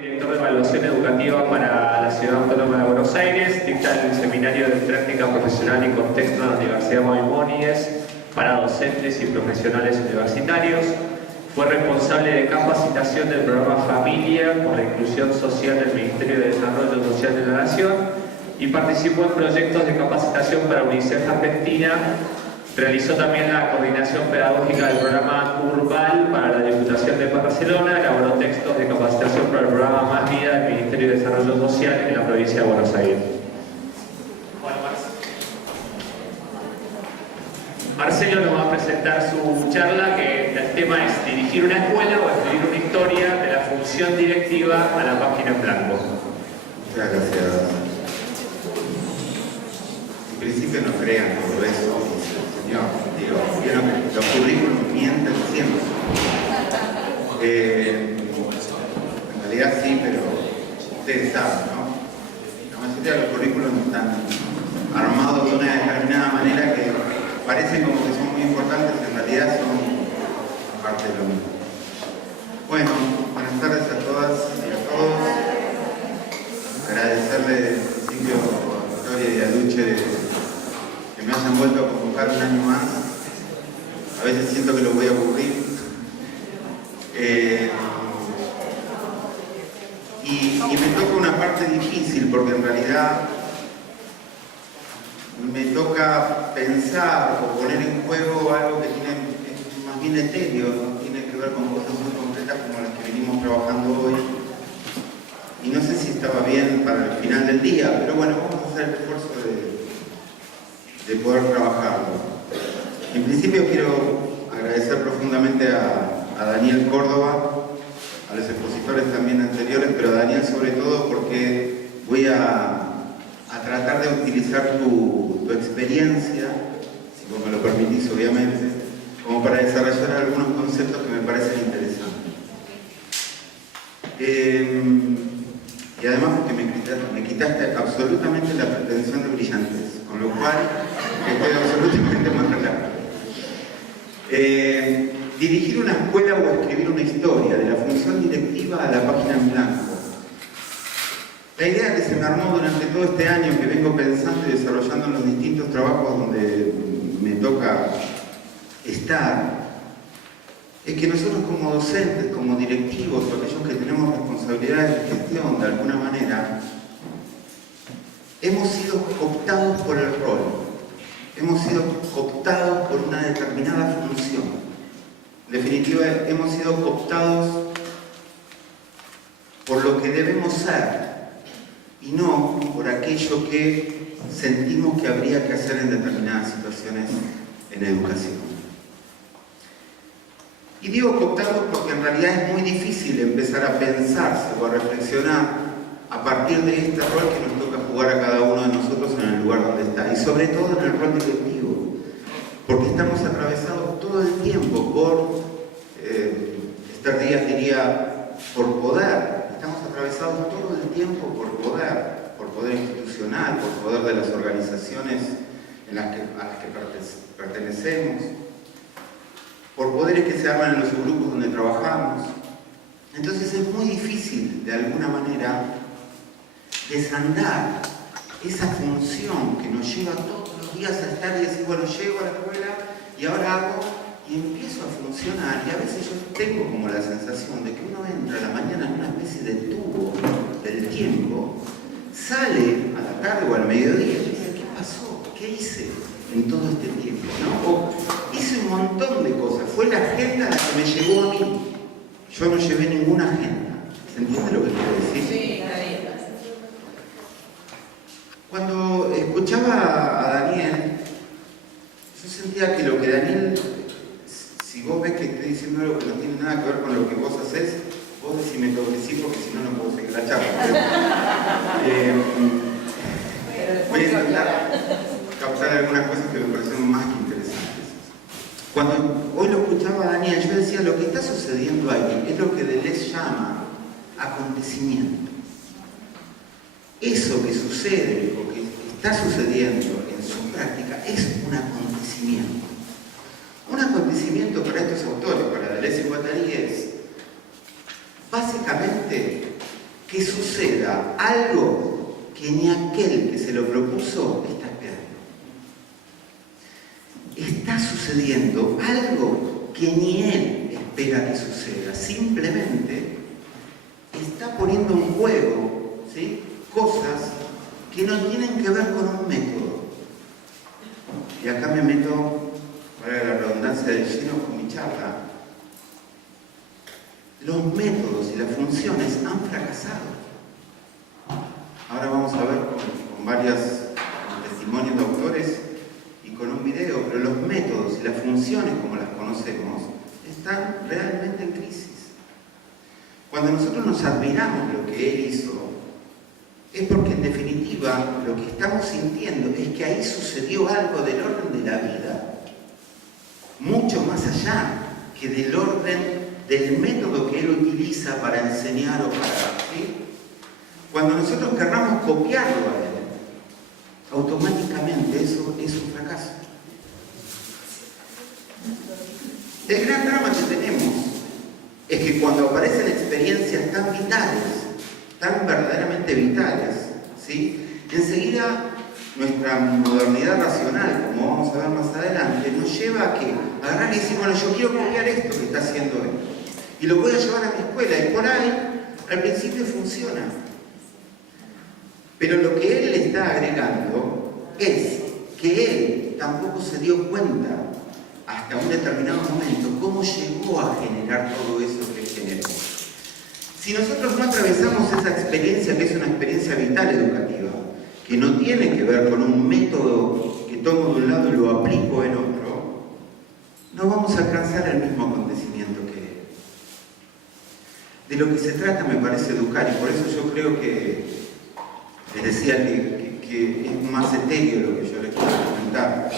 Director de Evaluación Educativa para la Ciudad Autónoma de Buenos Aires, dicta el Seminario de Práctica Profesional y Contexto de la Universidad Maimónides para docentes y profesionales universitarios. Fue responsable de capacitación del programa Familia por la Inclusión Social del Ministerio de Desarrollo Social de la Nación y participó en proyectos de capacitación para UNICEF Argentina. Realizó también la coordinación pedagógica del programa Urbal para la Diputación de Barcelona, elaboró textos de capacitación para el programa Más Vida del Ministerio de Desarrollo Social en la provincia de Buenos Aires. Marcelo nos va a presentar su charla, que el tema es dirigir una escuela o escribir una historia de la función directiva a la página en blanco. Muchas gracias. En principio no crean todo eso, señor. Digo, vieron que los currículos mienten siempre. En realidad sí, pero ustedes saben, ¿no? La mayoría de los currículos están armados de una determinada manera que parecen como que son muy importantes, en realidad son parte de lo mismo. Bueno, buenas tardes a todas y a todos. Agradecerle al principio a Victoria y a Luche que me hayan vuelto a convocar un año más. A veces siento que lo voy a aburrir. Y me toca una parte difícil, porque en realidad me toca pensar o poner en juego algo que es más bien etéreo, no tiene que ver con cosas muy concretas como las que venimos trabajando hoy. Y no sé si estaba bien para el final del día, pero bueno, vamos a hacer el esfuerzo de poder trabajarlo. En principio quiero agradecer profundamente a Daniel Córdoba, a los expositores también anteriores, pero a Daniel sobre todo porque voy a tratar de utilizar tu experiencia, si vos me lo permitís obviamente, como para desarrollar algunos conceptos que me parecen interesantes. Y además porque me quitaste absolutamente la pretensión de brillantez, con lo cual estoy absolutamente más relajado. Dirigir una escuela o escribir una historia, de la función directiva a la página en blanco. La idea que se me armó durante todo este año que vengo pensando y desarrollando en los distintos trabajos donde me toca estar, es que nosotros como docentes, como directivos, o aquellos que tenemos responsabilidades de gestión de alguna manera, hemos sido cooptados por el rol, hemos sido cooptados por una determinada función. En definitiva, hemos sido cooptados por lo que debemos ser, y no por aquello que sentimos que habría que hacer en determinadas situaciones en educación. Y digo cooptados porque en realidad es muy difícil empezar a pensarse o a reflexionar a partir de este rol que nos toca jugar a cada uno de nosotros en el lugar donde está, y sobre todo en el rol directivo, porque estamos atravesados todo el tiempo por, Esther Díaz diría, por poder. Estamos atravesados todo el tiempo por poder institucional, por poder de las organizaciones a las que pertenecemos, por poderes que se arman en los grupos donde trabajamos. Entonces es muy difícil, de alguna manera, desandar esa función que nos lleva todos los días a estar y decir, bueno, llego a la escuela y ahora hago y empiezo a funcionar, y a veces yo tengo como la sensación de que uno entra a la mañana en una especie de tubo del tiempo, sale a la tarde o al mediodía y dice, ¿qué pasó? ¿Qué hice en todo este tiempo? ¿No? O hice un montón de cosas, fue la agenda la que me llegó a mí, yo no llevé ninguna agenda. ¿Se entiende lo que quiero decir? Sí, nadie. Cuando escuchaba a Daniel, yo sentía que lo que Daniel, si vos ves que estoy diciendo algo que no tiene nada que ver con lo que vos haces, vos decime todo que sí, porque si no, no puedo seguir la charla. Voy a intentar captar algunas cosas que me parecen más que interesantes. Cuando hoy lo escuchaba a Daniel, yo decía, lo que está sucediendo ahí es lo que Deleuze llama acontecimiento. Eso que sucede o que está sucediendo en su práctica es un acontecimiento. Un acontecimiento para estos autores, para Deleuze y Guattari, es básicamente que suceda algo que ni aquel que se lo propuso está esperando. Está sucediendo algo que ni él espera que suceda. Simplemente está poniendo en juego, ¿sí?, cosas que no tienen que ver con un método. Y acá me meto, para la redundancia del lleno, con mi charla. Los métodos y las funciones han fracasado. Ahora vamos a ver con varios testimonios de autores y con un video, pero los métodos y las funciones como las conocemos están realmente en crisis. Cuando nosotros nos admiramos lo que él hizo, es porque en definitiva lo que estamos sintiendo es que ahí sucedió algo del orden de la vida, mucho más allá que del orden del método que él utiliza para enseñar o para... ¿sí? Cuando nosotros querramos copiarlo a él, automáticamente eso es un fracaso. El gran drama que tenemos es que cuando aparecen experiencias tan vitales, tan verdaderamente vitales, ¿sí?, enseguida nuestra modernidad racional, como vamos a ver más adelante, nos lleva a que agarrar y decir, bueno, yo quiero copiar esto que está haciendo él y lo voy a llevar a mi escuela, y por ahí al principio funciona, pero lo que él le está agregando es que él tampoco se dio cuenta hasta un determinado momento cómo llegó a generar todo eso que generó. Si nosotros no atravesamos esa experiencia, que es una experiencia vital educativa, que no tiene que ver con un método que tomo de un lado y lo aplico en otro, no vamos a alcanzar el mismo acontecimiento que él. De lo que se trata me parece educar, y por eso yo creo que les decía que es más etéreo lo que yo les quiero comentar.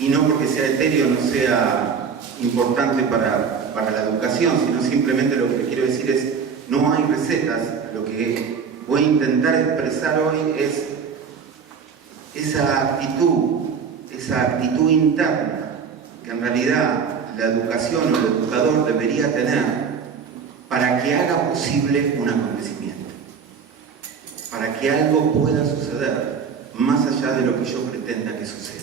Y no porque sea etéreo no sea importante para la educación, sino simplemente lo que quiero decir es, no hay recetas. Lo que voy a intentar expresar hoy es esa actitud interna que en realidad la educación o el educador debería tener para que haga posible un acontecimiento, para que algo pueda suceder más allá de lo que yo pretenda que suceda.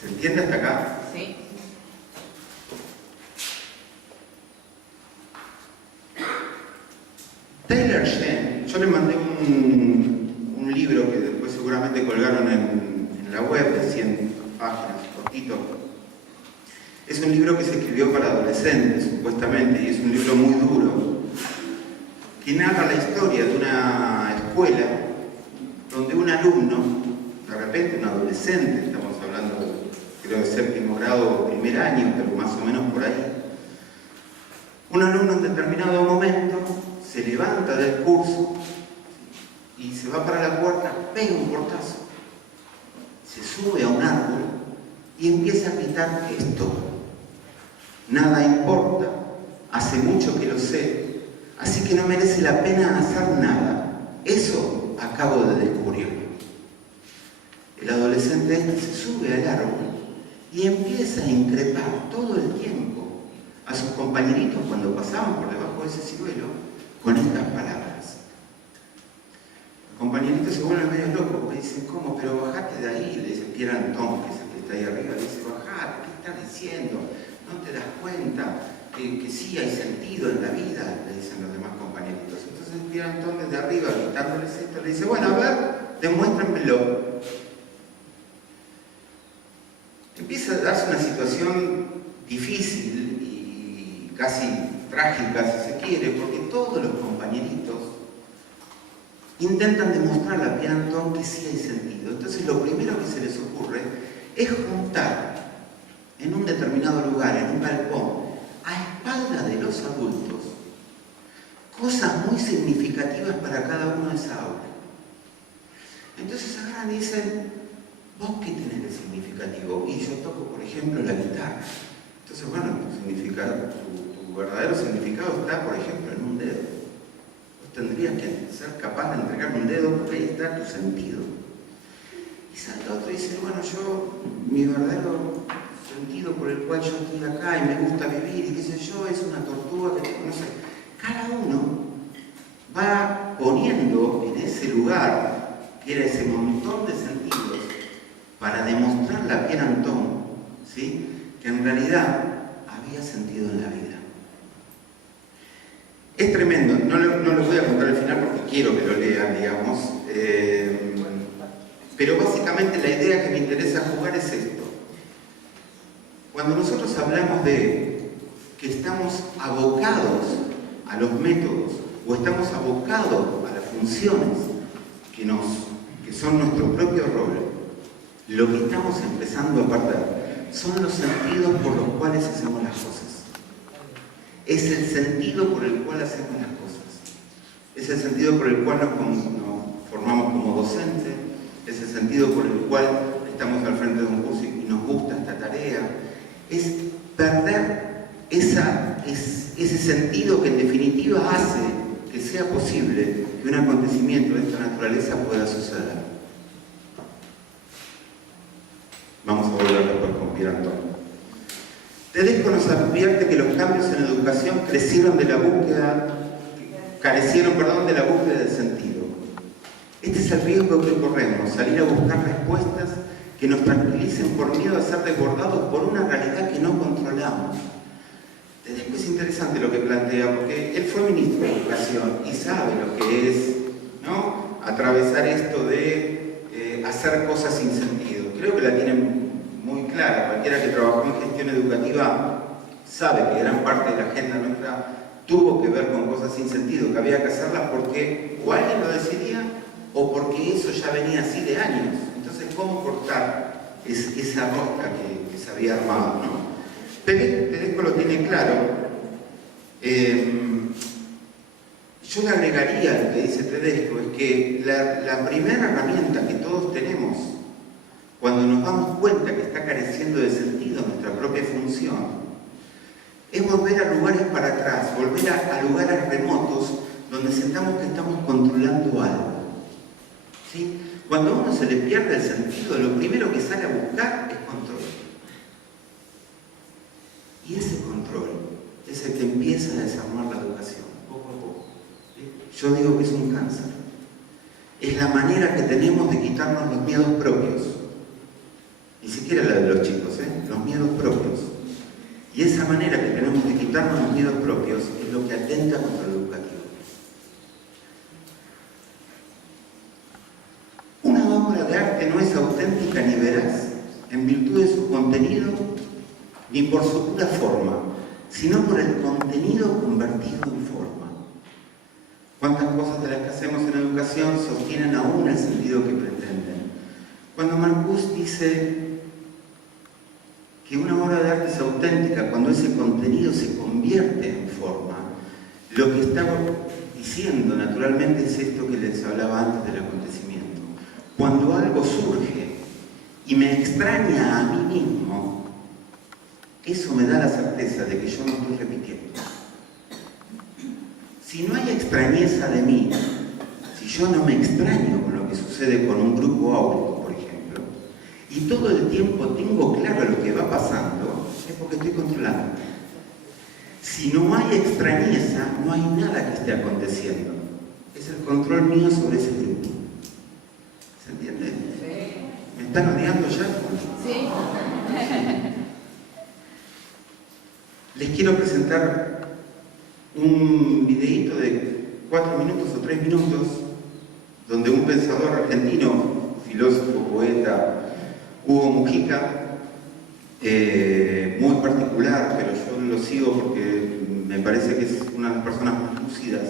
¿Se entiende hasta acá? Sí. Taylor Shen, yo le mandé un libro que después seguramente colgaron en la web de 100 páginas, cortito. Es un libro que se escribió para adolescentes, supuestamente, y es un libro muy duro, que narra la historia de una escuela donde un alumno, de repente un adolescente, estamos hablando de, creo, de séptimo grado o primer año, pero más o menos por ahí, un alumno en determinado momento se levanta del curso y se va para la puerta, pega un portazo, se sube a un árbol y empieza a gritar esto: nada importa, hace mucho que lo sé, así que no merece la pena hacer nada. Eso acabo de descubrirlo. El adolescente este se sube al árbol y empieza a increpar todo el tiempo a sus compañeritos cuando pasaban por debajo de ese ciruelo con estas palabras. Los compañeritos se vuelven medio locos porque dicen, ¿cómo? Pero bajate de ahí, le dice Pierre Anton, que es el que está ahí arriba, le dice, bajate, ¿qué estás diciendo? ¿No te das cuenta que sí hay sentido en la vida? Le dicen los demás compañeritos. Entonces Pierre Anton desde arriba, gritándoles esto, le dice, bueno, a ver, demuéstrenmelo. Empieza a darse una situación difícil y casi trágica, si se quiere, porque todos los compañeritos intentan demostrarle a Pierre Anton que sí hay sentido. Entonces lo primero que se les ocurre es juntar en un determinado lugar, en un galpón, a espaldas de los adultos, cosas muy significativas para cada uno de esa aula. Entonces agarran y dicen, ¿vos qué tenés de significativo? Y yo toco, por ejemplo, la guitarra. Entonces, bueno, tu verdadero significado está, por ejemplo, en un dedo. Vos tendrías que ser capaz de entregar un dedo porque ahí está tu sentido. Y salta otro y dice, bueno, mi verdadero sentido por el cual yo estoy acá y me gusta vivir y qué sé yo, es una tortuga que no sé. Cada uno va poniendo en ese lugar, que era ese montón de sentidos, para demostrarle a Pierre Anton, ¿sí?, que en realidad había sentido en la vida. Es tremendo, no les voy a contar el final porque quiero que lo lean, digamos, pero básicamente la idea que me interesa jugar es esto. Cuando nosotros hablamos de que estamos abocados a los métodos o estamos abocados a las funciones que son nuestro propio rol, lo que estamos empezando a perder son los sentidos por los cuales hacemos las cosas. Es el sentido por el cual hacemos las cosas. Es el sentido por el cual nos formamos como docentes. Es el sentido por el cual estamos al frente de un curso y nos gusta esta tarea. Es perder ese sentido que en definitiva hace que sea posible que un acontecimiento de esta naturaleza pueda suceder. Vamos a volver después con Pierre Anton. Tedesco nos advierte que los cambios en la educación carecieron de la búsqueda del sentido. Este es el riesgo que corremos, salir a buscar respuestas que nos tranquilicen por miedo a ser desbordados por una realidad que no controlamos. Tedesco es interesante lo que plantea, porque él fue ministro de Educación y sabe lo que es, ¿no?, atravesar esto de hacer cosas sin sentido. Creo que la tienen muy clara. Cualquiera que trabajó en gestión educativa sabe que gran parte de la agenda nuestra tuvo que ver con cosas sin sentido, que había que hacerlas porque o alguien lo decidía o porque eso ya venía así de años. Entonces, ¿cómo cortar esa rosca que se había armado, ¿no? Tedesco lo tiene claro. Yo le agregaría a lo que dice Tedesco, es que la primera herramienta que todos tenemos cuando nos damos cuenta que está careciendo de sentido nuestra propia función, es volver a lugares para atrás, volver a lugares remotos donde sentamos que estamos controlando algo. ¿Sí? Cuando a uno se le pierde el sentido, lo primero que sale a buscar es control. Y ese control es el que empieza a desarmar la educación, poco a poco. ¿Sí? Yo digo que es un cáncer. Es la manera que tenemos de quitarnos los miedos propios. Ni siquiera la de los chicos, los miedos propios. Y esa manera que tenemos de quitarnos los miedos propios es lo que atenta contra lo educativo. Una obra de arte no es auténtica ni veraz en virtud de su contenido ni por su pura forma, sino por el contenido convertido en forma. ¿Cuántas cosas de las que hacemos en educación sostienen aún el sentido que pretenden? Cuando Marcuse dice que una obra de arte es auténtica cuando ese contenido se convierte en forma, lo que está diciendo naturalmente es esto que les hablaba antes del acontecimiento. Cuando algo surge y me extraña a mí mismo, eso me da la certeza de que yo no estoy repitiendo. Si no hay extrañeza de mí, si yo no me extraño con lo que sucede con un grupo áurico, por ejemplo, y todo el tiempo tengo claro lo que va pasando, es porque estoy controlando. Si no hay extrañeza, no hay nada que esté aconteciendo. Es el control mío sobre ese grupo. ¿Se entiende? Sí. ¿Me están odiando ya? Sí. Les quiero presentar un videíto de 4 minutos o 3 minutos donde un pensador argentino, filósofo, poeta, Hugo Mujica, muy particular, pero yo lo sigo porque me parece que es una de las personas más lúcidas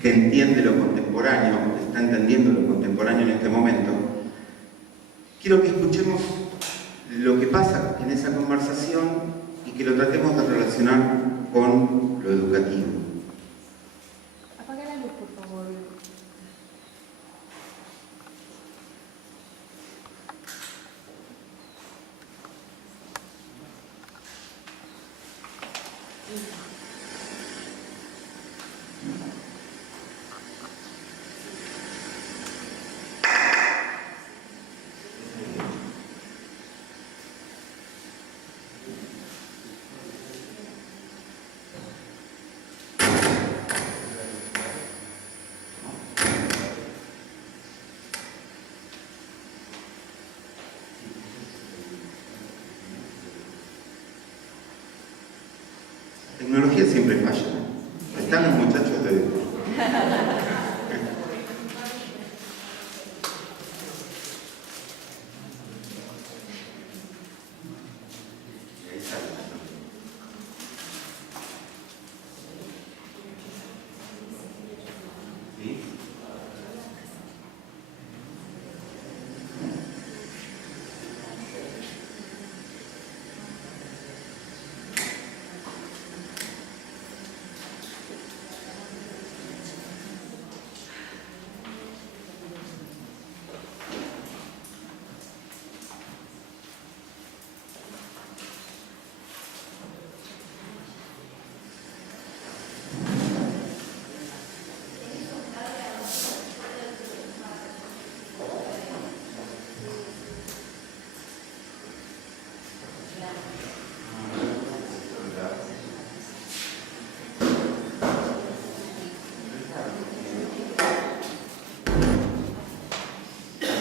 que entiende lo contemporáneo, que está entendiendo lo contemporáneo en este momento. Quiero que escuchemos lo que pasa en esa conversación y que lo tratemos de relacionar con lo educativo. Apaga la luz, por favor. Tecnología siempre falla. Están los muchachos de... Ahí sale. ¿Sí?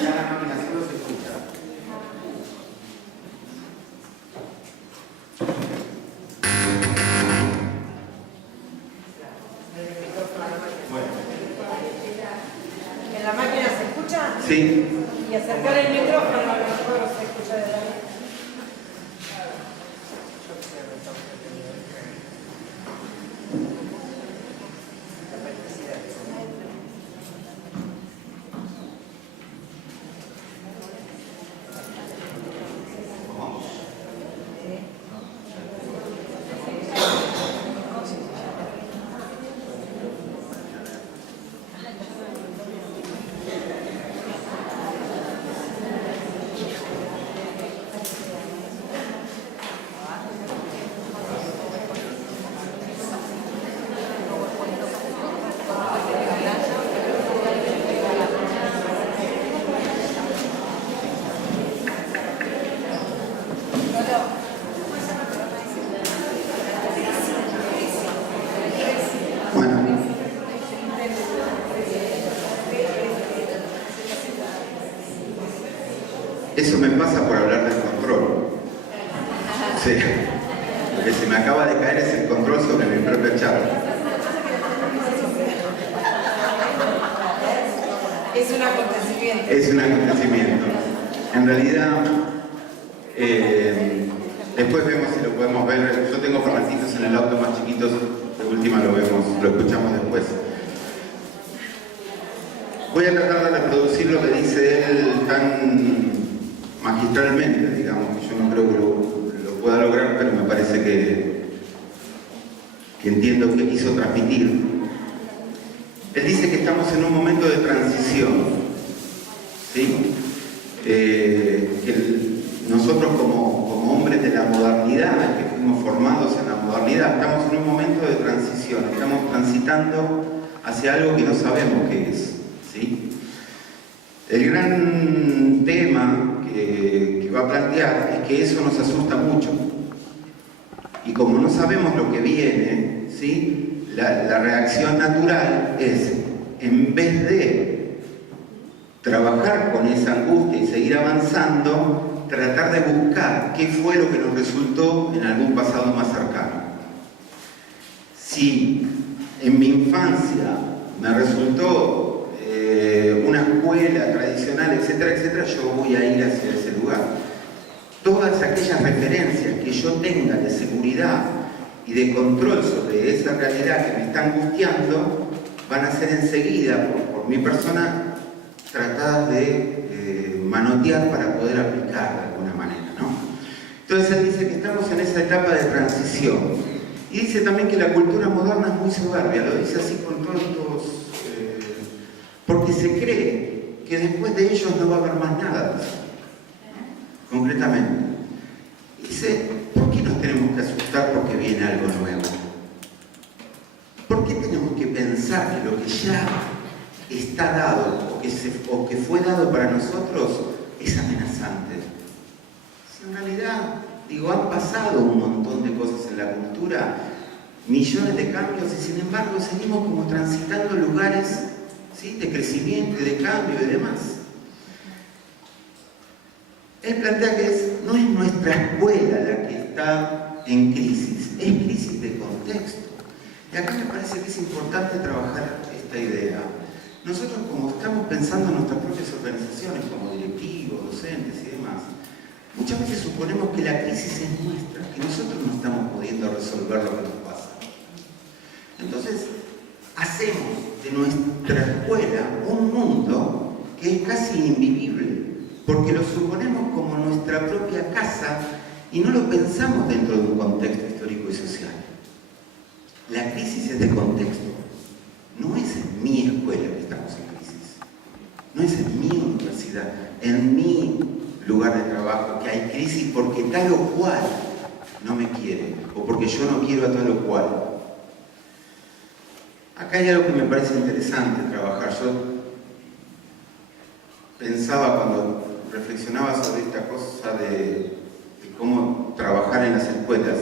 Ya la máquina solo se escucha. Bueno. ¿En la máquina se escucha? Sí. Y acercar el micrófono a lo mejor se escucha de la vez. Bueno. Eso me pasa por hablar del control. Sí. Lo que se me acaba de caer es el control sobre mi propia charla. Es un acontecimiento. Es un acontecimiento. En realidad, después vemos si lo podemos ver. Yo tengo formacitos en el auto más chiquitos, de última lo vemos, lo escuchamos después. Voy a tratar de reproducir lo que dice él tan magistralmente, digamos, que yo no creo que lo pueda lograr, pero me parece que entiendo que quiso transmitir. Él dice que estamos en un momento de transición, ¿sí? Que nosotros como hombres de la modernidad, que fuimos formados en la modernidad, estamos en un momento de transición, estamos transitando hacia algo que no sabemos qué es, ¿sí? El gran tema que va a plantear es que eso nos asusta mucho. Y como no sabemos lo que viene, ¿sí? La reacción natural es, en vez de trabajar con esa angustia y seguir avanzando, tratar de buscar qué fue lo que nos resultó en algún pasado más cercano. Si en mi infancia me resultó una escuela tradicional, etcétera, etcétera, yo voy a ir hacia ese lugar. Todas aquellas referencias que yo tenga de seguridad y de control sobre esa realidad que me está angustiando van a ser enseguida por mi persona tratadas de manotear para poder aplicar de alguna manera, ¿no? Entonces él dice que estamos en esa etapa de transición y dice también que la cultura moderna es muy soberbia, lo dice así con todos porque se cree que después de ellos no va a haber más nada, concretamente. Dice, ¿por qué nos tenemos que asustar porque viene algo nuevo? ¿Por qué tenemos que pensar que lo que ya está dado o que fue dado para nosotros es amenazante? Si en realidad, digo, han pasado un montón de cosas en la cultura, millones de cambios y sin embargo seguimos como transitando lugares, ¿sí?, de crecimiento y de cambio y demás. Él plantea que no es nuestra escuela la que está en crisis, es crisis de contexto. Y acá me parece que es importante trabajar esta idea. Nosotros, como estamos pensando en nuestras propias organizaciones, como directivos, docentes y demás, muchas veces suponemos que la crisis es nuestra, que nosotros no estamos pudiendo resolver lo que nos pasa. Entonces, hacemos de nuestra escuela un mundo que es casi invivible, porque lo suponemos como nuestra propia casa y no lo pensamos dentro de un contexto histórico y social. La crisis es de contexto. No es en mi escuela que estamos en crisis. No es en mi universidad, en mi lugar de trabajo que hay crisis porque tal o cual no me quiere o porque yo no quiero a tal o cual. Acá hay algo que me parece interesante trabajar. Yo pensaba cuando reflexionaba sobre esta cosa de cómo trabajar en las escuelas,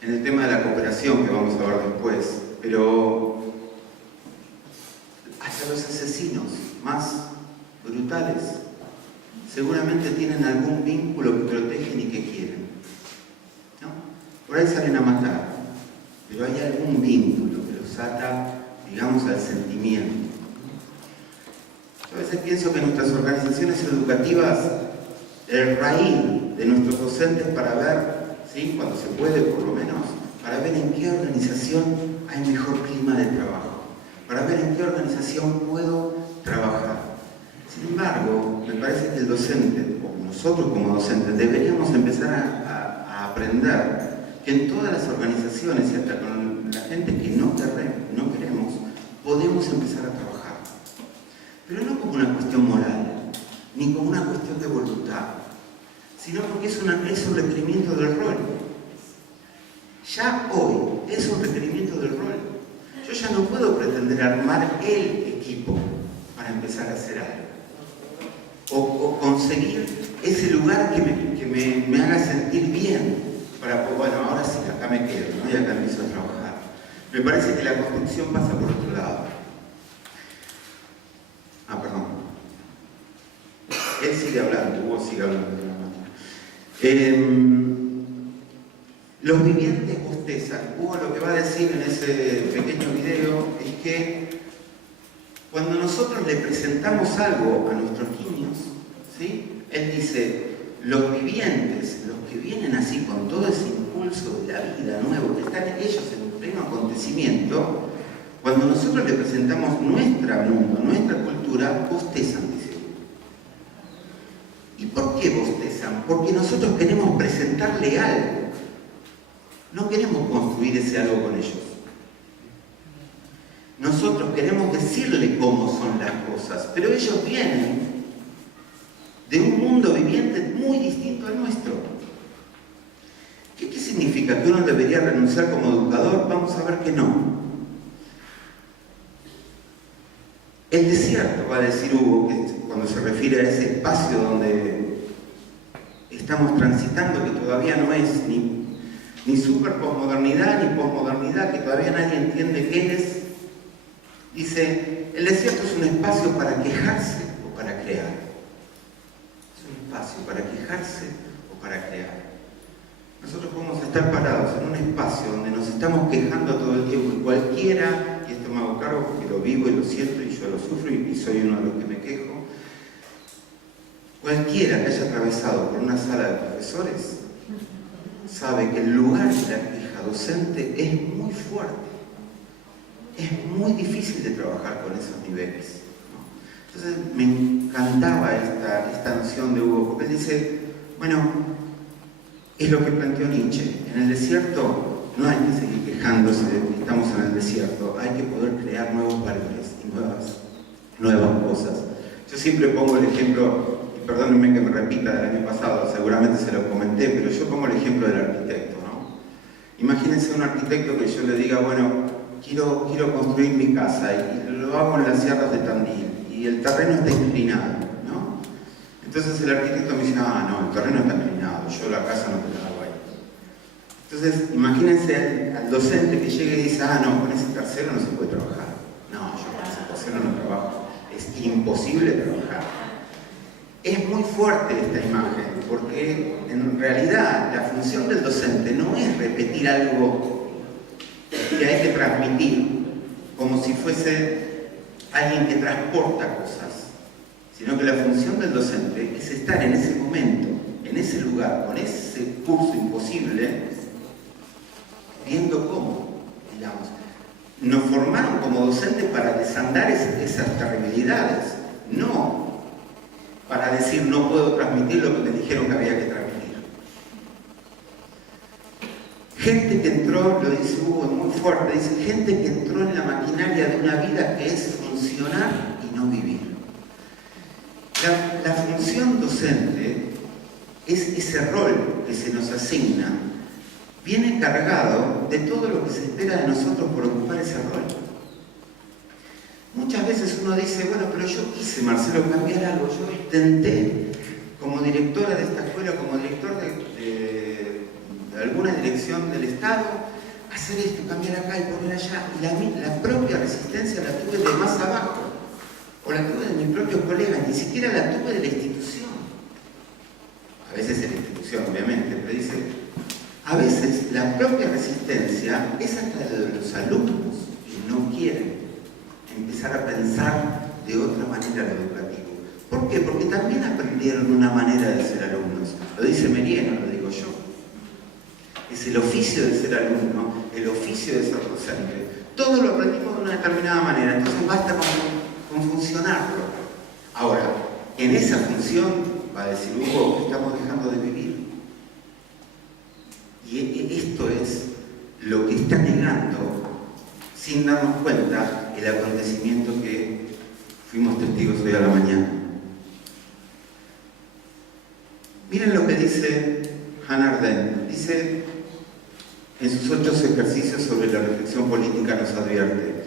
en el tema de la cooperación que vamos a ver después, pero hasta los asesinos más brutales seguramente tienen algún vínculo que protegen y que quieren, ¿no? Por ahí salen a matar, pero hay algún vínculo que los ata, digamos, al sentimiento. Yo a veces pienso que en nuestras organizaciones educativas el raíz de nuestros docentes para ver, ¿sí?, cuando se puede por lo menos, para ver en qué organización hay mejor clima de trabajo, para ver en qué organización puedo trabajar. Sin embargo, me parece que el docente, o nosotros como docentes, deberíamos empezar a aprender que en todas las organizaciones y hasta con la gente que no queremos, podemos empezar a trabajar. Pero no como una cuestión moral, ni como una cuestión de voluntad, sino porque es un requerimiento del rol. Ya hoy es un requerimiento del rol. Yo ya no puedo pretender armar el equipo para empezar a hacer algo. O conseguir ese lugar que me haga sentir bien para, pues, bueno, ahora sí, acá me quedo, ¿no? Y acá empiezo a trabajar. Me parece que la construcción pasa por otro lado. Perdón. Él sigue hablando, Hugo sigue hablando. Los vivientes bostezan. Hugo lo que va a decir en ese pequeño video es que cuando nosotros le presentamos algo a nuestros niños, ¿sí?, él dice, los vivientes, los que vienen así con todo ese impulso de la vida nuevo, que están ellos en pleno acontecimiento, cuando nosotros le presentamos nuestro mundo, nuestra cultura, bostezan, dice. ¿Y por qué bostezan? Porque nosotros queremos presentarle algo. No queremos construir ese algo con ellos. Nosotros queremos decirle cómo son las cosas, pero ellos vienen de un mundo viviente muy distinto al nuestro. ¿Qué significa? ¿Que uno debería renunciar como educador? Vamos a ver que no. El desierto, va a decir Hugo, que cuando se refiere a ese espacio donde estamos transitando, que todavía no es ni super posmodernidad ni posmodernidad, que todavía nadie entiende qué es, dice, el desierto es un espacio para quejarse o para crear. Es un espacio para quejarse o para crear. Nosotros podemos estar parados en un espacio donde nos estamos quejando todo el tiempo y cualquiera, y esto me hago cargo porque lo vivo y lo siento y yo lo sufro y soy uno de los que me quejo, cualquiera que haya atravesado por una sala de profesores sabe que el lugar de la queja docente es muy fuerte, es muy difícil de trabajar con esos niveles, ¿no? Entonces me encantaba esta noción de Hugo, porque él dice, bueno, es lo que planteó Nietzsche, en el desierto no hay que seguir quejándose de que estamos en el desierto, hay que poder crear nuevos valores y nuevas cosas. Yo siempre pongo el ejemplo, y perdónenme que me repita del año pasado, seguramente se lo comenté, pero yo pongo el ejemplo del arquitecto, ¿no? Imagínense un arquitecto que yo le diga, bueno, quiero construir mi casa y lo hago en las sierras de Tandil y el terreno está inclinado, ¿no? Entonces el arquitecto me dice, no, el terreno está inclinado, yo la casa no te la hago ahí. Entonces imagínense al docente que llegue y dice, no, con ese tercero no se puede trabajar. No, yo con ese tercero no trabajo, es imposible trabajar. Es muy fuerte esta imagen, porque en realidad la función del docente no es repetir algo que hay que transmitir como si fuese alguien que transporta cosas, sino que la función del docente es estar en ese momento, en ese lugar, con ese curso imposible, viendo cómo, digamos. Nos formaron como docentes para desandar esas terribilidades, no para decir no puedo transmitir lo que me dijeron que había que transmitir. Gente que entró, lo dice Hugo muy fuerte, dice gente que entró en la maquinaria de una vida que es funcionar y no vivir. La función docente es ese rol que se nos asigna, viene cargado de todo lo que se espera de nosotros por ocupar ese rol. Muchas veces uno dice, bueno, pero yo quise, Marcelo, cambiar algo. Yo intenté, como directora de esta escuela, como director de alguna dirección del Estado, hacer esto, cambiar acá y poner allá. Y la propia resistencia la tuve de más abajo, o la tuve de mis propios colegas, ni siquiera la tuve de la institución. A veces de la institución, obviamente, pero dice, a veces la propia resistencia es hasta de los alumnos que no quieren empezar a pensar de otra manera lo educativo. ¿Por qué? Porque también aprendieron una manera de ser alumnos. Lo dice Merieno, lo digo yo. Es el oficio de ser alumno, el oficio de ser docente. Todo lo aprendimos de una determinada manera, entonces basta con funcionarlo. Ahora, en esa función, va a decir Hugo, estamos dejando de vivir. Y esto es lo que está negando, sin darnos cuenta, el acontecimiento que fuimos testigos hoy a la mañana. Miren lo que dice Hannah Arendt. Dice, en sus 8 ejercicios sobre la reflexión política nos advierte,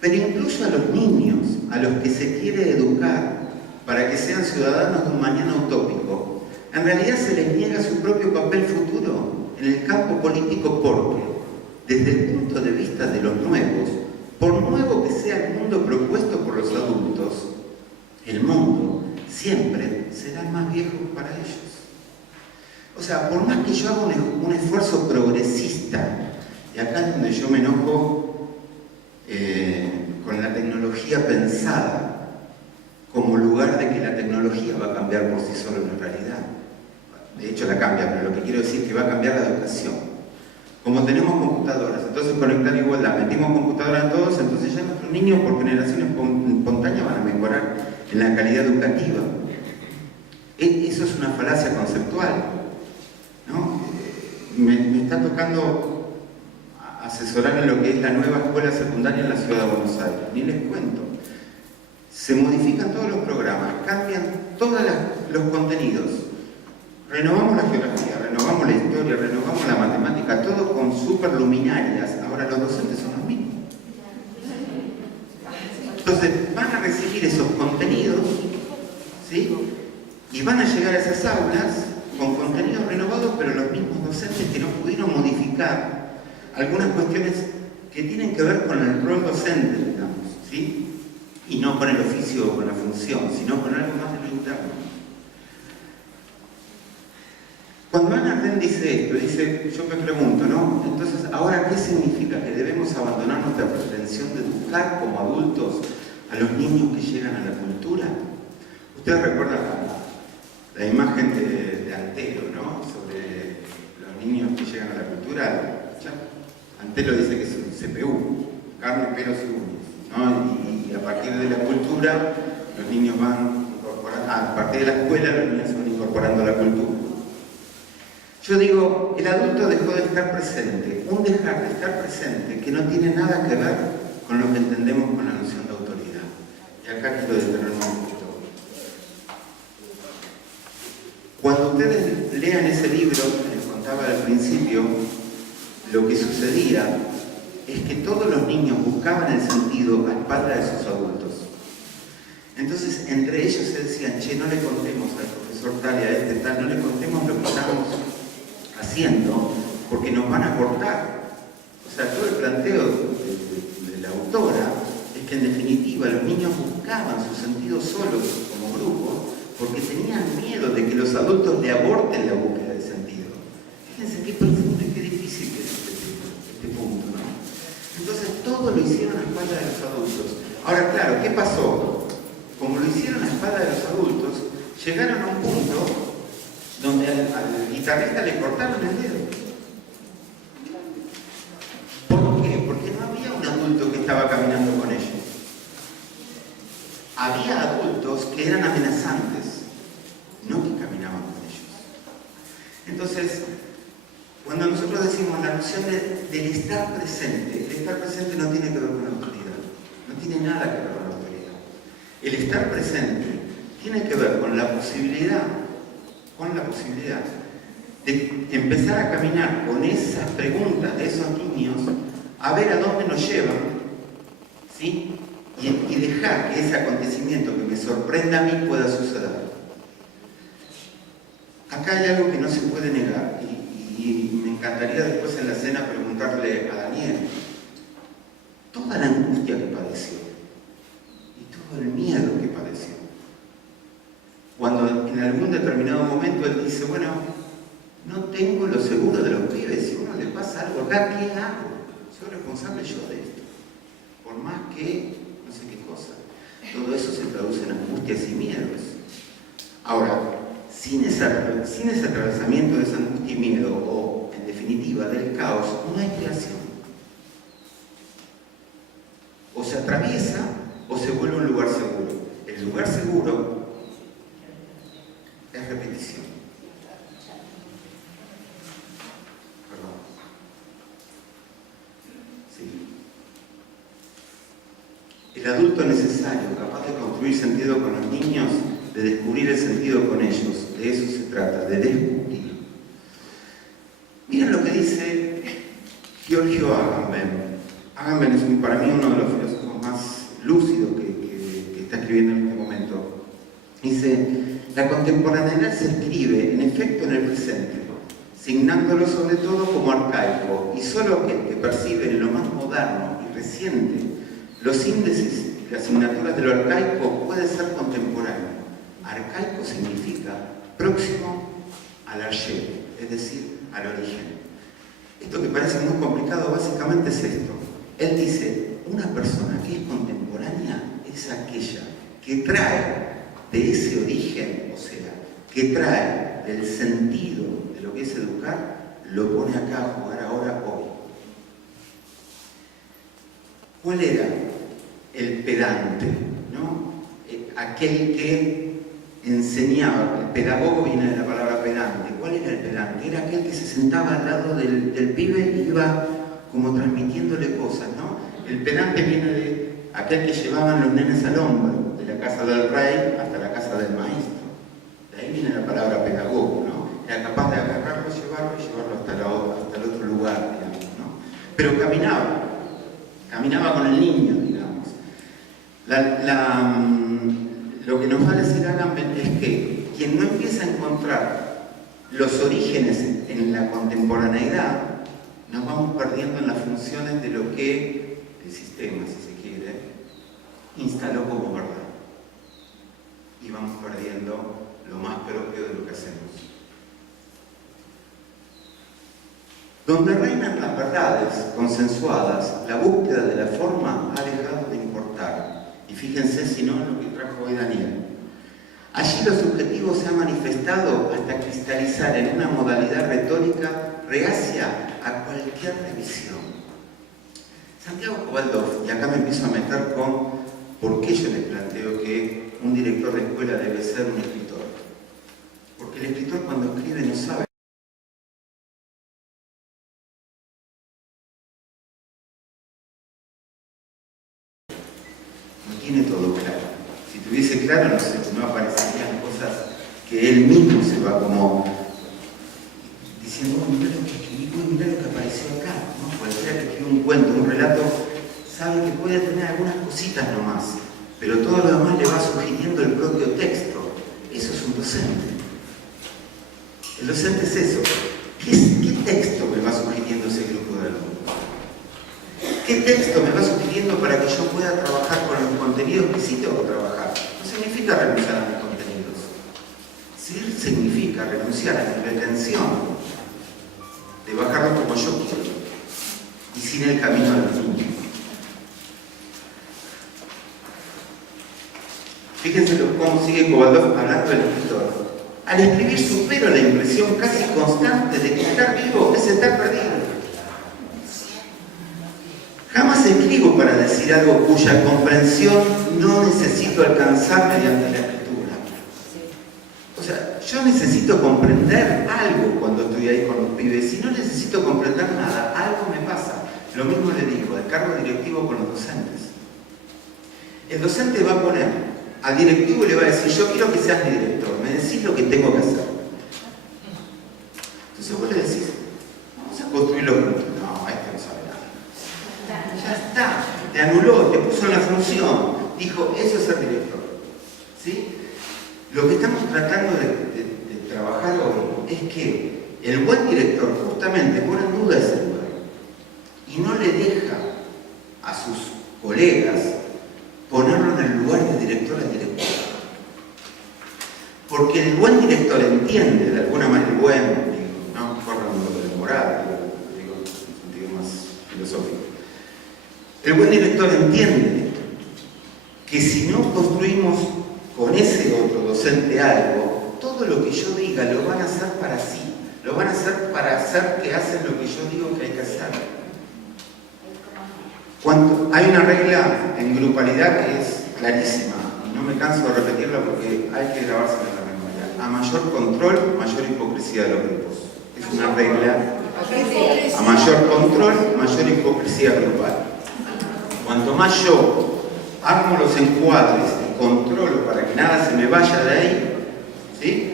pero incluso a los niños, a los que se quiere educar para que sean ciudadanos de un mañana utópico, en realidad se les niega su propio papel futuro en el campo político porque, desde el punto de vista de los nuevos, por nuevo que sea el mundo propuesto por los adultos, el mundo siempre será más viejo para ellos. O sea, por más que yo haga un esfuerzo progresista, y acá es donde yo me enojo con la tecnología pensada como lugar de que la tecnología va a cambiar por sí sola una realidad. De hecho la cambia, pero lo que quiero decir es que va a cambiar la educación. Como tenemos computadoras, entonces conectar igualdad, metimos computadoras en todos, entonces ya nuestros niños por generación espontánea van a mejorar en la calidad educativa. Eso es una falacia conceptual, ¿no? Me está tocando asesorar en lo que es la nueva escuela secundaria en la ciudad de Buenos Aires, ni les cuento. Se modifican todos los programas, cambian todos los contenidos. Renovamos la geografía, renovamos la historia, renovamos la matemática, todo con superluminarias. Ahora los docentes son los mismos. Entonces van a recibir esos contenidos, ¿sí? Y van a llegar a esas aulas con contenidos renovados, pero los mismos docentes que no pudieron modificar algunas cuestiones que tienen que ver con el rol docente, digamos, ¿sí? Y no con el oficio o con la función, sino con algo más de lo interno. Cuando Hannah Arendt dice esto, dice, yo me pregunto, ¿no? Entonces, ¿ahora qué significa? ¿Que debemos abandonar nuestra pretensión de educar como adultos a los niños que llegan a la cultura? Ustedes recuerdan la imagen de Antelo, ¿no? Sobre los niños que llegan a la cultura. Antelo dice que es un CPU, carne, pelos y uñas, ¿no? Y a partir de la cultura, los niños van incorporando, a partir de la escuela, los niños se van incorporando a la cultura. Yo digo, el adulto dejó de estar presente, un dejar de estar presente que no tiene nada que ver con lo que entendemos con la noción de autoridad. Y acá quiero detenerme un poquito. Cuando ustedes lean ese libro, que les contaba al principio, lo que sucedía es que todos los niños buscaban el sentido a espaldas de sus adultos. Entonces, entre ellos se decían, che, no le contemos al profesor tal y a este tal, no le contemos lo que estamos haciendo, porque nos van a cortar. O sea, todo el planteo de la autora es que en definitiva los niños buscaban su sentido solos como grupo, porque tenían miedo de que los adultos le aborten la búsqueda de sentido. Fíjense qué profundo y qué difícil que es este punto, ¿no? Entonces todo lo hicieron a espaldas de los adultos. Ahora, claro, ¿qué pasó? Como lo hicieron a espaldas de los adultos, llegaron a un punto donde al guitarrista le cortaron el dedo. ¿Por qué? Porque no había un adulto que estaba caminando con ellos. Había adultos que eran amenazantes, no que caminaban con ellos. Entonces, cuando nosotros decimos la noción del estar presente, el estar presente no tiene que ver con la autoridad, no tiene nada que ver con la autoridad. El estar presente tiene que ver con la posibilidad de empezar a caminar con esas preguntas de esos niños, a ver a dónde nos llevan, ¿sí? Y dejar que ese acontecimiento que me sorprenda a mí pueda suceder. Acá hay algo que no se puede negar, y me encantaría después en la cena preguntarle a Daniel toda la angustia que padeció y todo el miedo que padeció. Cuando en algún determinado momento él dice, bueno, no tengo lo seguro de los pibes, si a uno le pasa algo acá, ¿qué hago? Soy responsable yo de esto, por más que no sé qué cosa. Todo eso se traduce en angustias y miedos. Ahora, sin ese atravesamiento de esa angustia y miedo, o en definitiva del caos, no hay creación. O se atraviesa o se vuelve un lugar seguro. El lugar seguro es repetición. Perdón. Sí. El adulto necesario, capaz de construir sentido con los niños, de descubrir el sentido con ellos, de eso se trata, de descubrir. Miren lo que dice Giorgio Agamben. Agamben es para mí uno de los filósofos más lúcidos que está escribiendo en este momento. Dice, la contemporaneidad se escribe en efecto en el presente, signándolo sobre todo como arcaico, y solo aquel que percibe en lo más moderno y reciente los índices y las asignaturas de lo arcaico puede ser contemporáneo. Arcaico significa próximo al ayer, es decir, al origen. Esto que parece muy complicado básicamente es esto. Él dice, una persona que es contemporánea es aquella que trae de ese origen, o sea, que trae del sentido de lo que es educar, lo pone acá a jugar ahora, hoy. ¿Cuál era el pedante? ¿No? Aquel que enseñaba. El pedagogo viene de la palabra pedante. ¿Cuál era el pedante? Era aquel que se sentaba al lado del pibe y iba como transmitiéndole cosas, ¿no? El pedante viene de aquel que llevaban los nenes al hombro, de la casa del rey hasta la casa del maestro. De ahí viene la palabra pedagogo, ¿no? Era capaz de agarrarlo, llevarlo y llevarlo hasta el otro lugar, digamos, ¿no? Pero caminaba con el niño, digamos. Lo que nos va a decir Agamben es que quien no empieza a encontrar los orígenes en la contemporaneidad, nos vamos perdiendo en las funciones de lo que el sistema, si se quiere, instaló como verdad. Y vamos perdiendo lo más propio de lo que hacemos. Donde reinan las verdades consensuadas, la búsqueda de la forma ha dejado de importar. Y fíjense si no en lo que trajo hoy Daniel. Allí lo subjetivo se ha manifestado hasta cristalizar en una modalidad retórica reacia a cualquier revisión. Santiago Cobaldov, y acá me empiezo a meter con por qué yo les planteo que un director de escuela debe ser un escritor. Porque el escritor cuando escribe no sabe. No tiene todo claro. Si tuviese claro, no sé, no aparecerían cosas que él mismo se va como diciendo, oh, mirá lo que escribí, mirá lo que apareció acá, ¿no? Cualquiera que escribe un cuento, un relato, sabe que puede tener algunas cositas nomás, pero todo lo demás le va sugiriendo el propio texto. Eso es un docente. El docente es eso. ¿Qué texto me va sugiriendo ese grupo de alumnos? ¿Qué texto me va sugiriendo para que yo pueda trabajar con los contenidos que sí tengo que trabajar? No significa renunciar a mis contenidos. significa renunciar a mi pretensión de bajarlo como yo quiero y sin el camino del mundo. Fíjense cómo sigue Kovaldov hablando del escritor. Al escribir supero la impresión casi constante de que estar vivo es estar perdido. Jamás escribo para decir algo cuya comprensión no necesito alcanzar mediante la escritura. O sea, yo necesito comprender algo cuando estoy ahí con los pibes. Si no necesito comprender nada, algo me pasa. Lo mismo le digo al cargo directivo con los docentes. El docente va a poner al directivo y le va a decir: yo quiero que seas mi director, me decís lo que tengo que hacer. Entonces vos le decís: vamos a construirlo juntos. No, este no sabe nada. Ya está, te anuló, te puso en la función, dijo: eso es ser director. ¿Sí? Lo que estamos tratando de trabajar hoy es que el buen director justamente pone en duda ese lugar y no le deja a sus colegas ponerlo en el lugar de director al director. Porque el buen director entiende, de alguna manera, el buen, no corran lo de moral, digo en un sentido más filosófico. El buen director entiende que si no construimos con ese otro docente algo, todo lo que yo diga lo van a hacer para sí, lo van a hacer para hacer que hacen lo que yo digo que hay que hacer. Hay una regla en grupalidad que es clarísima, y no me canso de repetirla porque hay que grabársela en la memoria. A mayor control, mayor hipocresía de los grupos. Es una regla. A mayor control, mayor hipocresía grupal. Cuanto más yo armo los encuadres y controlo para que nada se me vaya de ahí, ¿sí?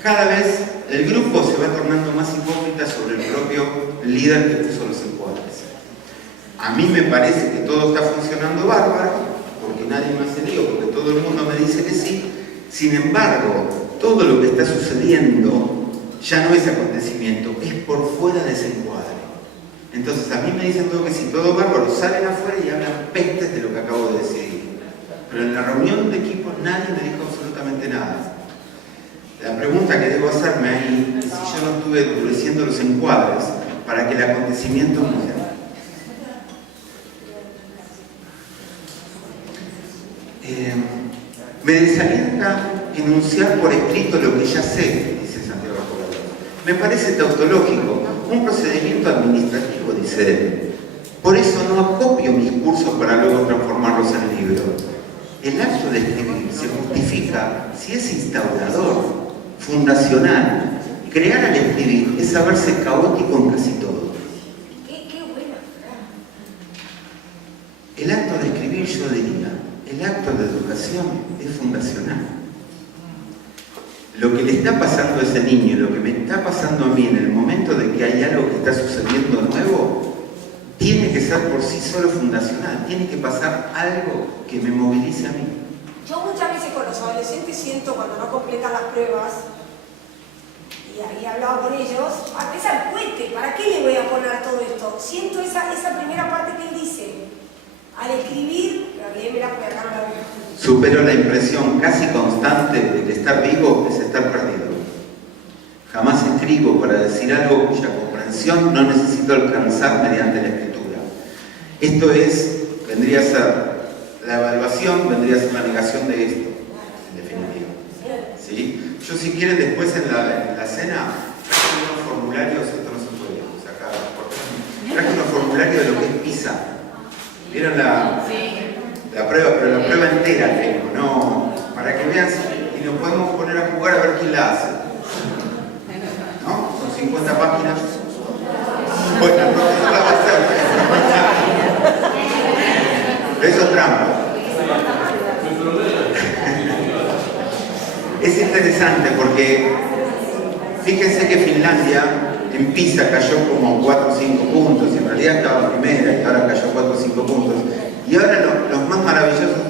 Cada vez el grupo se va tornando más hipócrita sobre el propio líder que puso los encuadres. A mí me parece que todo está funcionando bárbaro, porque nadie me hace lío, porque todo el mundo me dice que sí. Sin embargo, todo lo que está sucediendo ya no es acontecimiento, es por fuera de ese encuadre. Entonces a mí me dicen todo que sí, todo bárbaro, salen afuera y hablan pestes de lo que acabo de decidir. Pero en la reunión de equipo nadie me dijo absolutamente nada. La pregunta que debo hacerme ahí es si yo no estuve endureciendo los encuadres para que el acontecimiento muera. Me desalienta enunciar por escrito lo que ya sé, dice Santiago Kovaldov. Me parece tautológico, un procedimiento administrativo, dice él. Por eso no acopio mis cursos para luego transformarlos en libros. El acto de escribir se justifica si es instaurador, fundacional. Crear al escribir es saberse caótico en casi todo. Qué buena. El acto de escribir, yo diría, el acto de educación es fundacional. Lo que le está pasando a ese niño, lo que me está pasando a mí en el momento de que hay algo que está sucediendo nuevo, tiene que ser por sí solo fundacional, tiene que pasar algo que me movilice a mí. Yo muchas veces con los adolescentes siento cuando no completan las pruebas, y ahí hablaba con ellos, es al cohete, ¿para qué le voy a poner todo esto? Siento esa primera parte que él dice, al escribir, léemela porque acá no la veo. Supero la impresión casi constante de que estar vivo es estar perdido. Jamás escribo para decir algo cuya comprensión no necesito alcanzar mediante la escritura. Esto vendría a ser la evaluación, vendría a ser la negación de esto, en definitiva. ¿Sí? Yo, si quieren, después en la cena, traje unos formularios, esto no se puede sacar, traje unos formularios de lo que es PISA. ¿Vieron la prueba? Pero la prueba entera tengo, no, para que vean y nos podemos poner a jugar a ver quién la hace. ¿No? Son 50 páginas. Bueno, el profesor la va a hacer. Pero eso es trampa. Es interesante porque fíjense que Finlandia en PISA cayó como 4 o 5 puntos, y en realidad estaba primera y ahora cayó 4 o 5 puntos. Y ahora los más maravillosos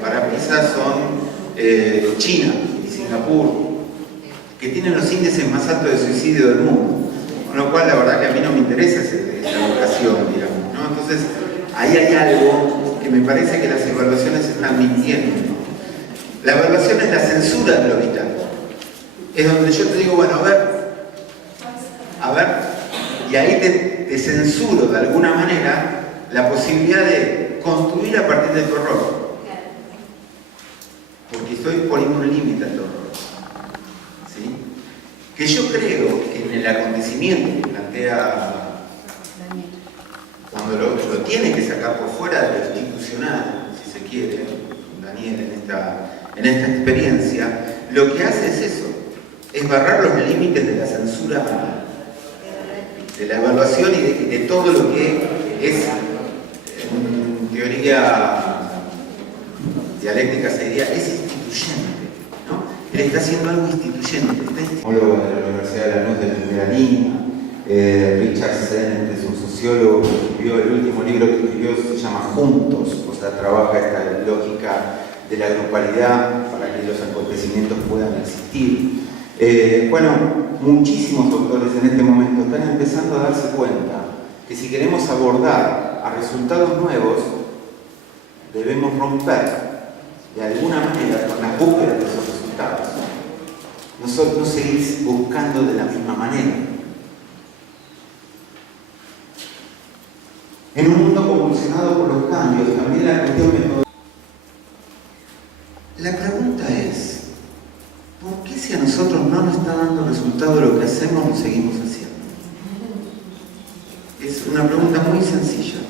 para PISA son China y Singapur, que tienen los índices más altos de suicidio del mundo. Con lo cual, la verdad que a mí no me interesa esa educación, digamos, ¿no? Entonces, ahí hay algo que me parece que las evaluaciones están mintiendo, ¿no? La evaluación es la censura de lo vital. es donde yo te digo, bueno, a ver, y ahí te censuro de alguna manera la posibilidad de construir a partir de tu error. Porque estoy poniendo un límite al error. ¿Sí? Que yo creo que en el acontecimiento que plantea, cuando lo tiene que sacar por fuera de lo institucional, si se quiere, Daniel en esta experiencia, lo que hace es eso, es barrar los límites de la censura, de la evaluación y de todo lo que es, en teoría dialéctica se diría, es instituyente, ¿no? Él está haciendo algo instituyente. Psicólogo de la Universidad de Lanús de primera línea, Richard Sennett es un sociólogo que escribió, el último libro que escribió se llama Juntos, o sea, trabaja esta lógica de la grupalidad para que los acontecimientos puedan existir. Bueno, muchísimos autores en este momento están empezando a darse cuenta que si queremos abordar a resultados nuevos, debemos romper de alguna manera con las búsquedas de esos resultados. Nosotros seguir buscando de la misma manera. En un mundo convulsionado por los cambios, también la cuestión metodológica. La pregunta es, ¿por qué si a nosotros no nos está dando resultado lo que hacemos, lo seguimos haciendo? Es una pregunta muy sencilla.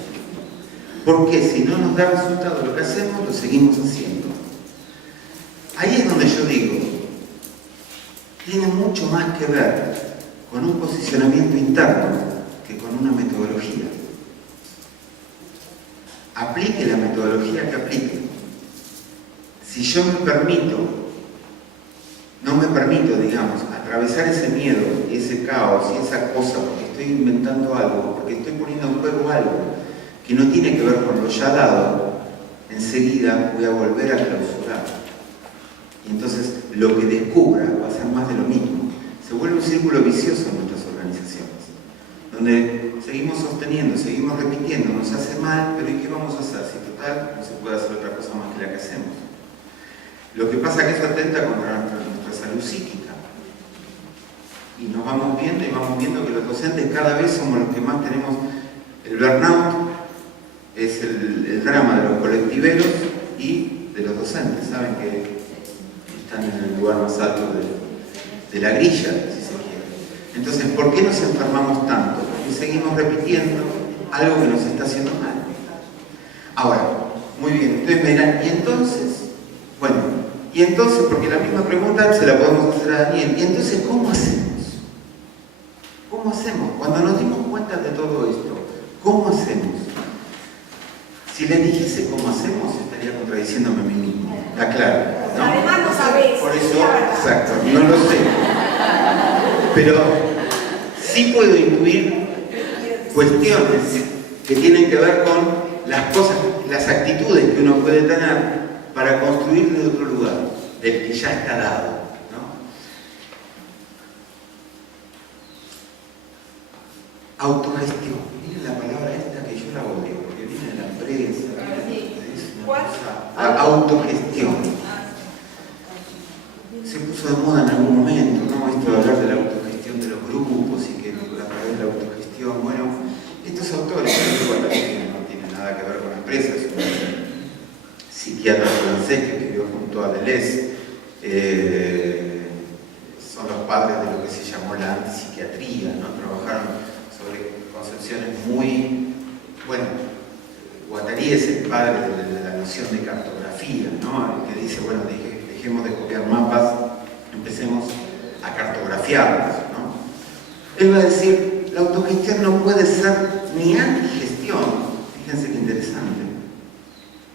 ¿Por qué si no nos da resultado lo que hacemos, lo seguimos haciendo? Ahí es donde yo digo, tiene mucho más que ver con un posicionamiento interno que con una metodología. Aplique la metodología que aplique. Si yo no me permito, digamos, atravesar ese miedo, ese caos y esa cosa, porque estoy inventando algo, porque estoy poniendo en juego algo que no tiene que ver con lo ya dado, enseguida voy a volver a clausurar. Y entonces lo que descubra va a ser más de lo mismo. Se vuelve un círculo vicioso en nuestras organizaciones, donde seguimos sosteniendo, seguimos repitiendo, nos hace mal, pero ¿y qué vamos a hacer? Si total no se puede hacer otra cosa más que la que hacemos. Lo que pasa es que eso atenta contra nuestra salud psíquica. Y nos vamos viendo que los docentes cada vez somos los que más tenemos. El burnout es el drama de los colectiveros y de los docentes. Saben que están en el lugar más alto de la grilla, si se quiere. Entonces, ¿por qué nos enfermamos tanto? Porque seguimos repitiendo algo que nos está haciendo mal. Ahora, muy bien, ustedes me dirán, ¿y entonces? Bueno, y entonces, porque la misma pregunta se la podemos hacer a Daniel, ¿y entonces cómo hacemos? ¿Cómo hacemos? Cuando nos dimos cuenta de todo esto, ¿cómo hacemos? Si les dijese cómo hacemos, estaría contradiciéndome a mí mismo. Está claro, ¿no? Además no sabés. Por eso, exacto, no lo sé. Pero sí puedo intuir cuestiones que tienen que ver con las cosas, las actitudes que uno puede tener para construir de otro lugar, del que ya está dado, ¿no? Autogestión. Miren la palabra esta que yo la odio, porque viene de la empresa. ¿Cuál? Autogestión. Se puso de moda en algún momento, ¿no? Esto de hablar de la autogestión de los grupos y que a través de la autogestión, bueno, estos autores, bueno, no tienen nada que ver con empresas, psiquiatra francés que escribió junto a Deleuze, son los padres de lo que se llamó la antipsiquiatría, ¿no? Trabajaron sobre concepciones muy, bueno, Guattari es el padre de la noción de cartografía, ¿no? El que dice, bueno, dejemos de copiar mapas, empecemos a cartografiarlos, ¿no? Él va a decir, la autogestión no puede ser ni antigestión, fíjense qué interesante,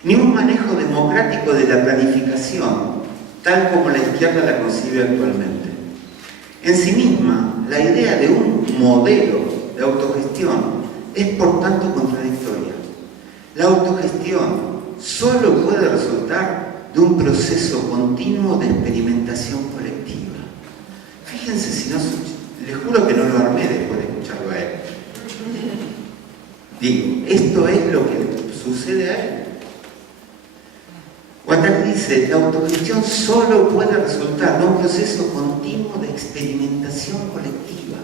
ni un manejo democrático de la planificación, tal como la izquierda la concibe actualmente. En sí misma, la idea de un modelo de autogestión es por tanto contradictoria. La autogestión solo puede resultar de un proceso continuo de experimentación colectiva. Fíjense si no, les juro que no lo armé después de escucharlo a él. Digo, esto es lo que sucede a él. Guattari dice, la autogestión solo puede resultar de un proceso continuo de experimentación colectiva.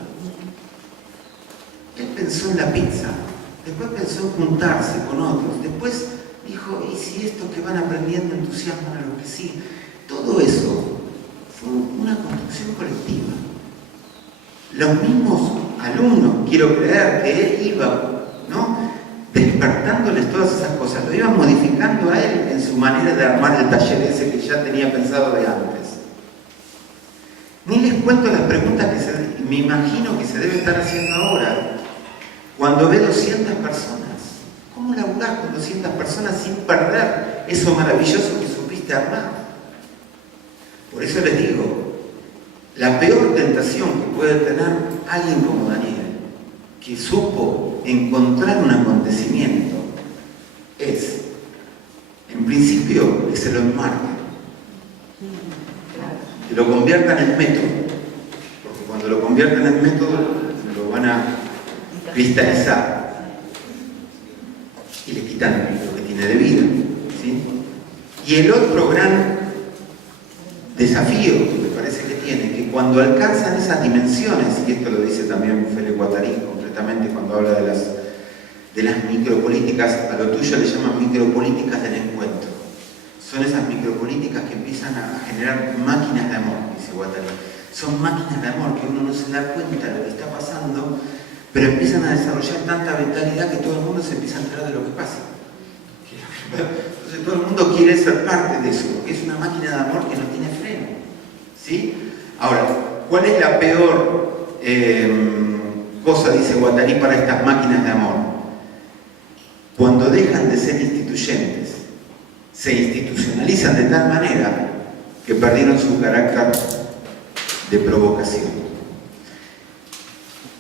Él pensó en la pizza, después pensó en juntarse con otros, después dijo, ¿y si estos que van aprendiendo entusiasman a los que siguen? Todo eso fue una construcción colectiva. Los mismos alumnos, quiero creer que él iba, ¿no?, despertándoles todas esas cosas, lo iban modificando a él en su manera de armar el taller ese que ya tenía pensado de antes. Ni les cuento las preguntas que me imagino que se debe estar haciendo ahora, cuando ve 200 personas. ¿Cómo laburás con 200 personas sin perder eso maravilloso que supiste armar? Por eso les digo, la peor tentación que puede tener alguien como Daniel, que supo encontrar un acontecimiento, es, en principio, que se lo enmarquen, que lo conviertan en método, porque cuando lo conviertan en método, lo van a cristalizar y le quitan lo que tiene de vida, ¿sí? Y el otro gran desafío que me parece que tiene, que cuando alcanzan esas dimensiones, y esto lo dice también Félix Guattari concretamente cuando habla de las micropolíticas, a lo tuyo le llaman micropolíticas del encuentro. Son esas micropolíticas que empiezan a generar máquinas de amor, dice Guattari. Son máquinas de amor que uno no se da cuenta de lo que está pasando, pero empiezan a desarrollar tanta vitalidad que todo el mundo se empieza a enterar de lo que pasa. Entonces todo el mundo quiere ser parte de eso, porque es una máquina de amor que no tiene freno, ¿sí? Ahora, ¿cuál es la peor cosa, dice Guattari, para estas máquinas de amor? Cuando dejan de ser instituyentes, se institucionalizan de tal manera que perdieron su carácter de provocación.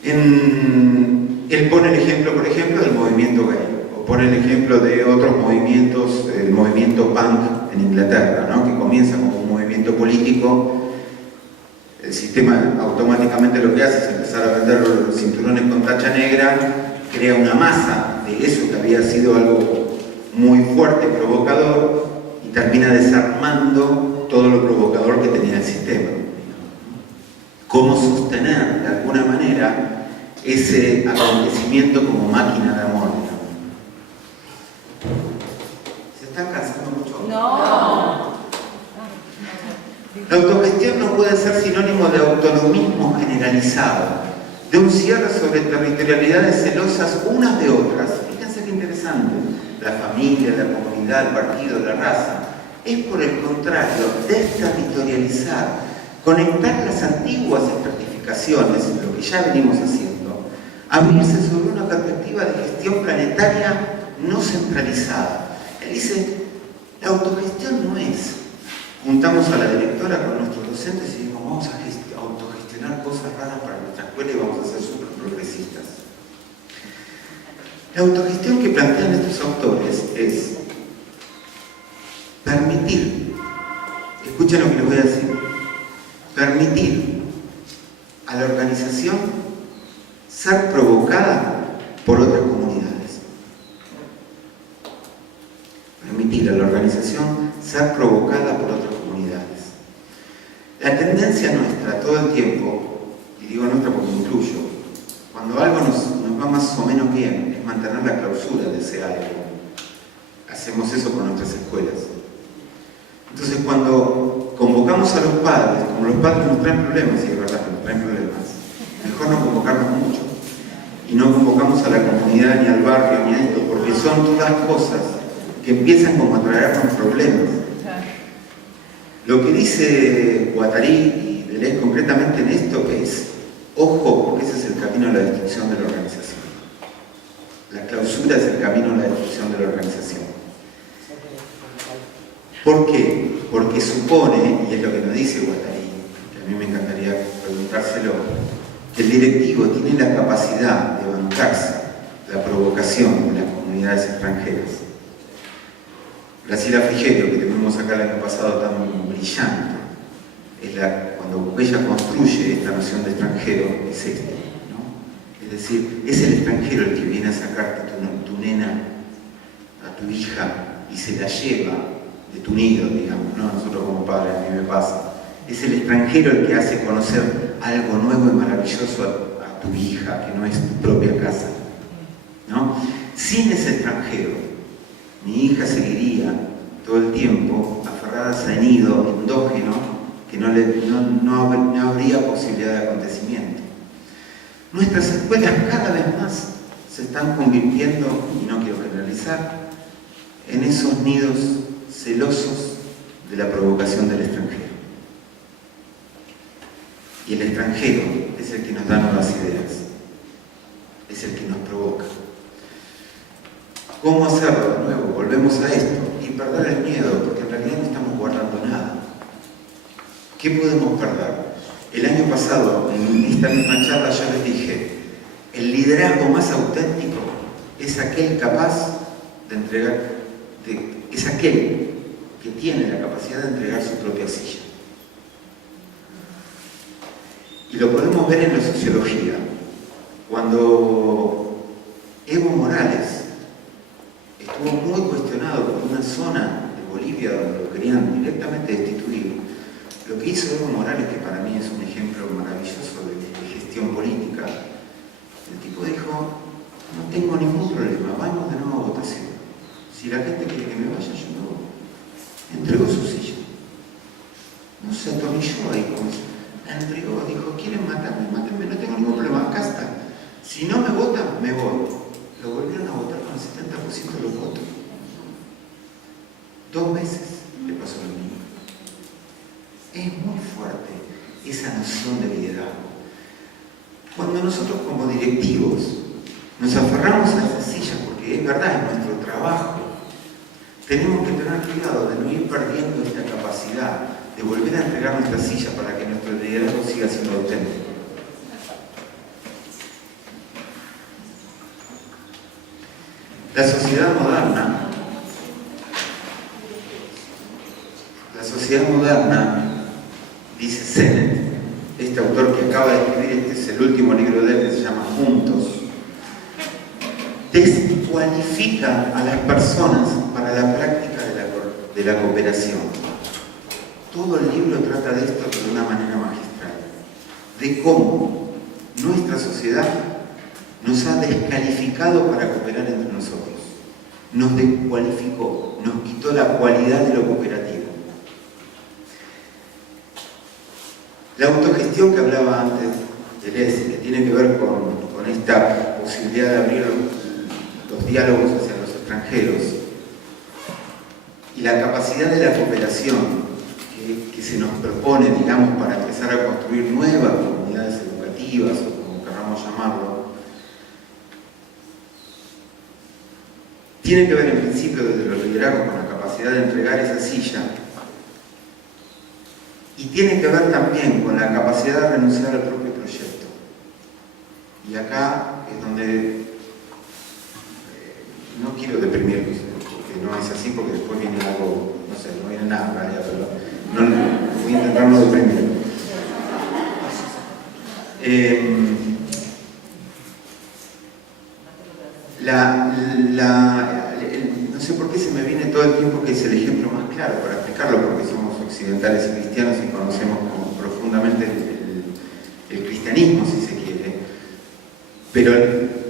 Él pone el ejemplo, por ejemplo, del movimiento gay, o pone el ejemplo de otros movimientos, el movimiento punk en Inglaterra, ¿no?, que comienza como un movimiento político. El sistema automáticamente lo que hace es empezar a vender los cinturones con tacha negra, crea una masa de eso que había sido algo muy fuerte, provocador, y termina desarmando todo lo provocador que tenía el sistema. ¿Cómo sostener de alguna manera ese acontecimiento como máquina de amor? ¿Se están cansando mucho? No. La autogestión no puede ser sinónimo de autonomismo generalizado, de un cierre sobre territorialidades celosas unas de otras. Fíjense qué interesante. La familia, la comunidad, el partido, la raza. Es por el contrario, desterritorializar, conectar las antiguas estratificaciones, lo que ya venimos haciendo, abrirse sobre una perspectiva de gestión planetaria no centralizada. Él dice, la autogestión no es, juntamos a la directora con nuestros docentes y decimos, vamos a autogestionar cosas raras para nuestra escuela y vamos a ser súper progresistas. La autogestión que plantean estos autores es permitir, escuchen lo que les voy a decir, permitir a la organización ser provocada por otras comunidades. Permitir a la organización ser provocada por otras comunidades. La tendencia nuestra todo el tiempo, y digo nuestra porque me incluyo, cuando algo nos va más o menos bien, es mantener la clausura de ese algo. Hacemos eso con nuestras escuelas. Entonces cuando convocamos a los padres, como los padres nos traen problemas, y es verdad que nos traen problemas, mejor no convocarnos mucho. Y no convocamos a la comunidad, ni al barrio, ni a esto, porque son todas cosas que empiezan como a traernos problemas. Lo que dice Guattari y Deleuze concretamente en esto es, ojo, porque ese es el camino a la destrucción de la organización. La clausura es el camino a la destrucción de la organización. ¿Por qué? Porque supone, y es lo que nos dice Guattari, que a mí me encantaría preguntárselo, que el directivo tiene la capacidad de bancarse la provocación de las comunidades extranjeras. Graciela Frigerio, que tuvimos acá el año pasado tan brillante, es cuando ella construye esta noción de extranjero, es este, ¿no? Es decir, es el extranjero el que viene a sacarte tu nena, a tu hija, y se la lleva, de tu nido, digamos, ¿no? Nosotros como padres, a mí me pasa. Es el extranjero el que hace conocer algo nuevo y maravilloso a tu hija, que no es tu propia casa, ¿no? Sin ese extranjero, mi hija seguiría todo el tiempo aferrada a ese nido endógeno que no habría posibilidad de acontecimiento. Nuestras escuelas cada vez más se están convirtiendo, y no quiero generalizar, en esos nidos celosos de la provocación del extranjero. Y el extranjero es el que nos da nuevas ideas, es el que nos provoca. ¿Cómo hacerlo de nuevo? Volvemos a esto y perder el miedo, porque en realidad no estamos guardando nada. ¿Qué podemos perder? El año pasado, en esta misma charla, yo les dije, el liderazgo más auténtico es aquel capaz de entregar, es aquel que tiene la capacidad de entregar su propia silla. Y lo podemos ver en la sociología. Cuando Evo Morales estuvo muy cuestionado por una zona de Bolivia donde lo querían directamente destituir, lo que hizo Evo Morales, que para mí es un ejemplo maravilloso de gestión política, el tipo dijo, no tengo ningún problema, vamos de nuevo a votación. Si la gente quiere que me vaya, yo me voy. Entregó su silla. No se atornilló ahí con eso. La entregó, dijo, ¿quieren matarme? Mátenme, no tengo ningún problema, acá está. Si no me votan, me voy. Lo volvieron a votar con el 70% de los votos. 2 meses le pasó lo mismo. Es muy fuerte esa noción de liderazgo. Cuando nosotros como directivos nos aferramos a esas sillas, porque es verdad, es nuestro trabajo, tenemos que tener cuidado de no ir perdiendo esta capacidad de volver a entregar nuestra silla para que nuestro liderazgo siga siendo auténtico. La sociedad moderna, dice Sennett, este autor que acaba de escribir, este es el último libro de él, que se llama Juntos, descualifica a las personas para la práctica de la cooperación. Todo el libro trata de esto de una manera magistral, de cómo nuestra sociedad nos ha descalificado para cooperar entre nosotros, nos descualificó, nos quitó la cualidad de lo cooperativo. La autogestión que hablaba antes de Leslie, que tiene que ver con esta posibilidad de abrir los diálogos hacia los extranjeros y la capacidad de la cooperación que se nos propone, digamos, para empezar a construir nuevas comunidades educativas, o como queramos llamarlo, tiene que ver en principio desde los liderazgos con la capacidad de entregar esa silla, y tiene que ver también con la capacidad de renunciar al propio proyecto. Y acá es donde no quiero deprimirlos, porque no es así, porque después viene algo, no sé, no viene nada en realidad, pero voy a intentar no deprimirlo. No sé por qué se me viene todo el tiempo que es el ejemplo más claro para explicarlo, porque somos occidentales y cristianos y conocemos como profundamente el cristianismo, si se quiere. Pero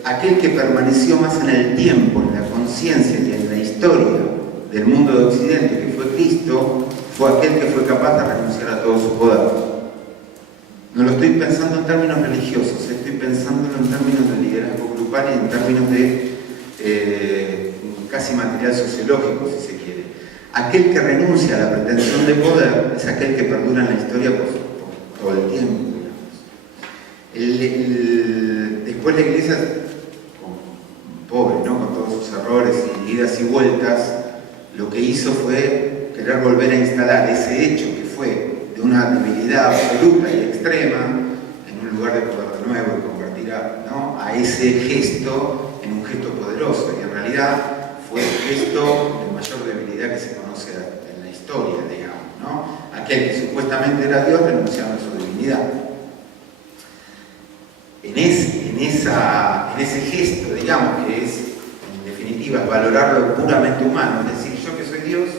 aquel que permaneció más en el tiempo, en la conciencia y en la historia del mundo de Occidente, que fue Cristo, fue aquel que fue capaz de renunciar a todo su poder. No lo estoy pensando en términos religiosos, estoy pensando en términos de liderazgo grupal y en términos de casi material sociológico, si se quiere. Aquel que renuncia a la pretensión de poder es aquel que perdura en la historia por todo el tiempo, digamos. Después la Iglesia, pobre, ¿no?, con todos sus errores y idas y vueltas, lo que hizo fue querer volver a instalar ese hecho que fue de una debilidad absoluta y extrema en un lugar de poder de nuevo y convertir a ese gesto en un gesto poderoso, y en realidad fue el gesto de mayor debilidad que se conoce en la historia, digamos, ¿no? Aquel que supuestamente era Dios renunciando a su divinidad. En ese gesto, digamos, que es, en definitiva, valorar lo puramente humano, es decir, yo que soy Dios,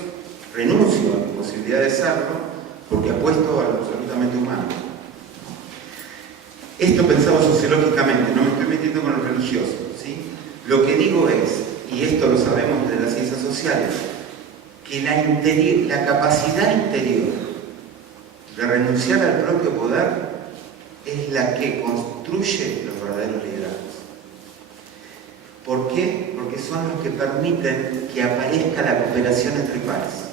renuncio a mi posibilidad de serlo porque apuesto a lo absolutamente humano. Esto pensado sociológicamente, no me estoy metiendo con lo religioso, ¿sí? Lo que digo es, y esto lo sabemos de las ciencias sociales, que la capacidad interior de renunciar al propio poder es la que construye los verdaderos liderazgos. ¿Por qué? Porque son los que permiten que aparezca la cooperación entre pares.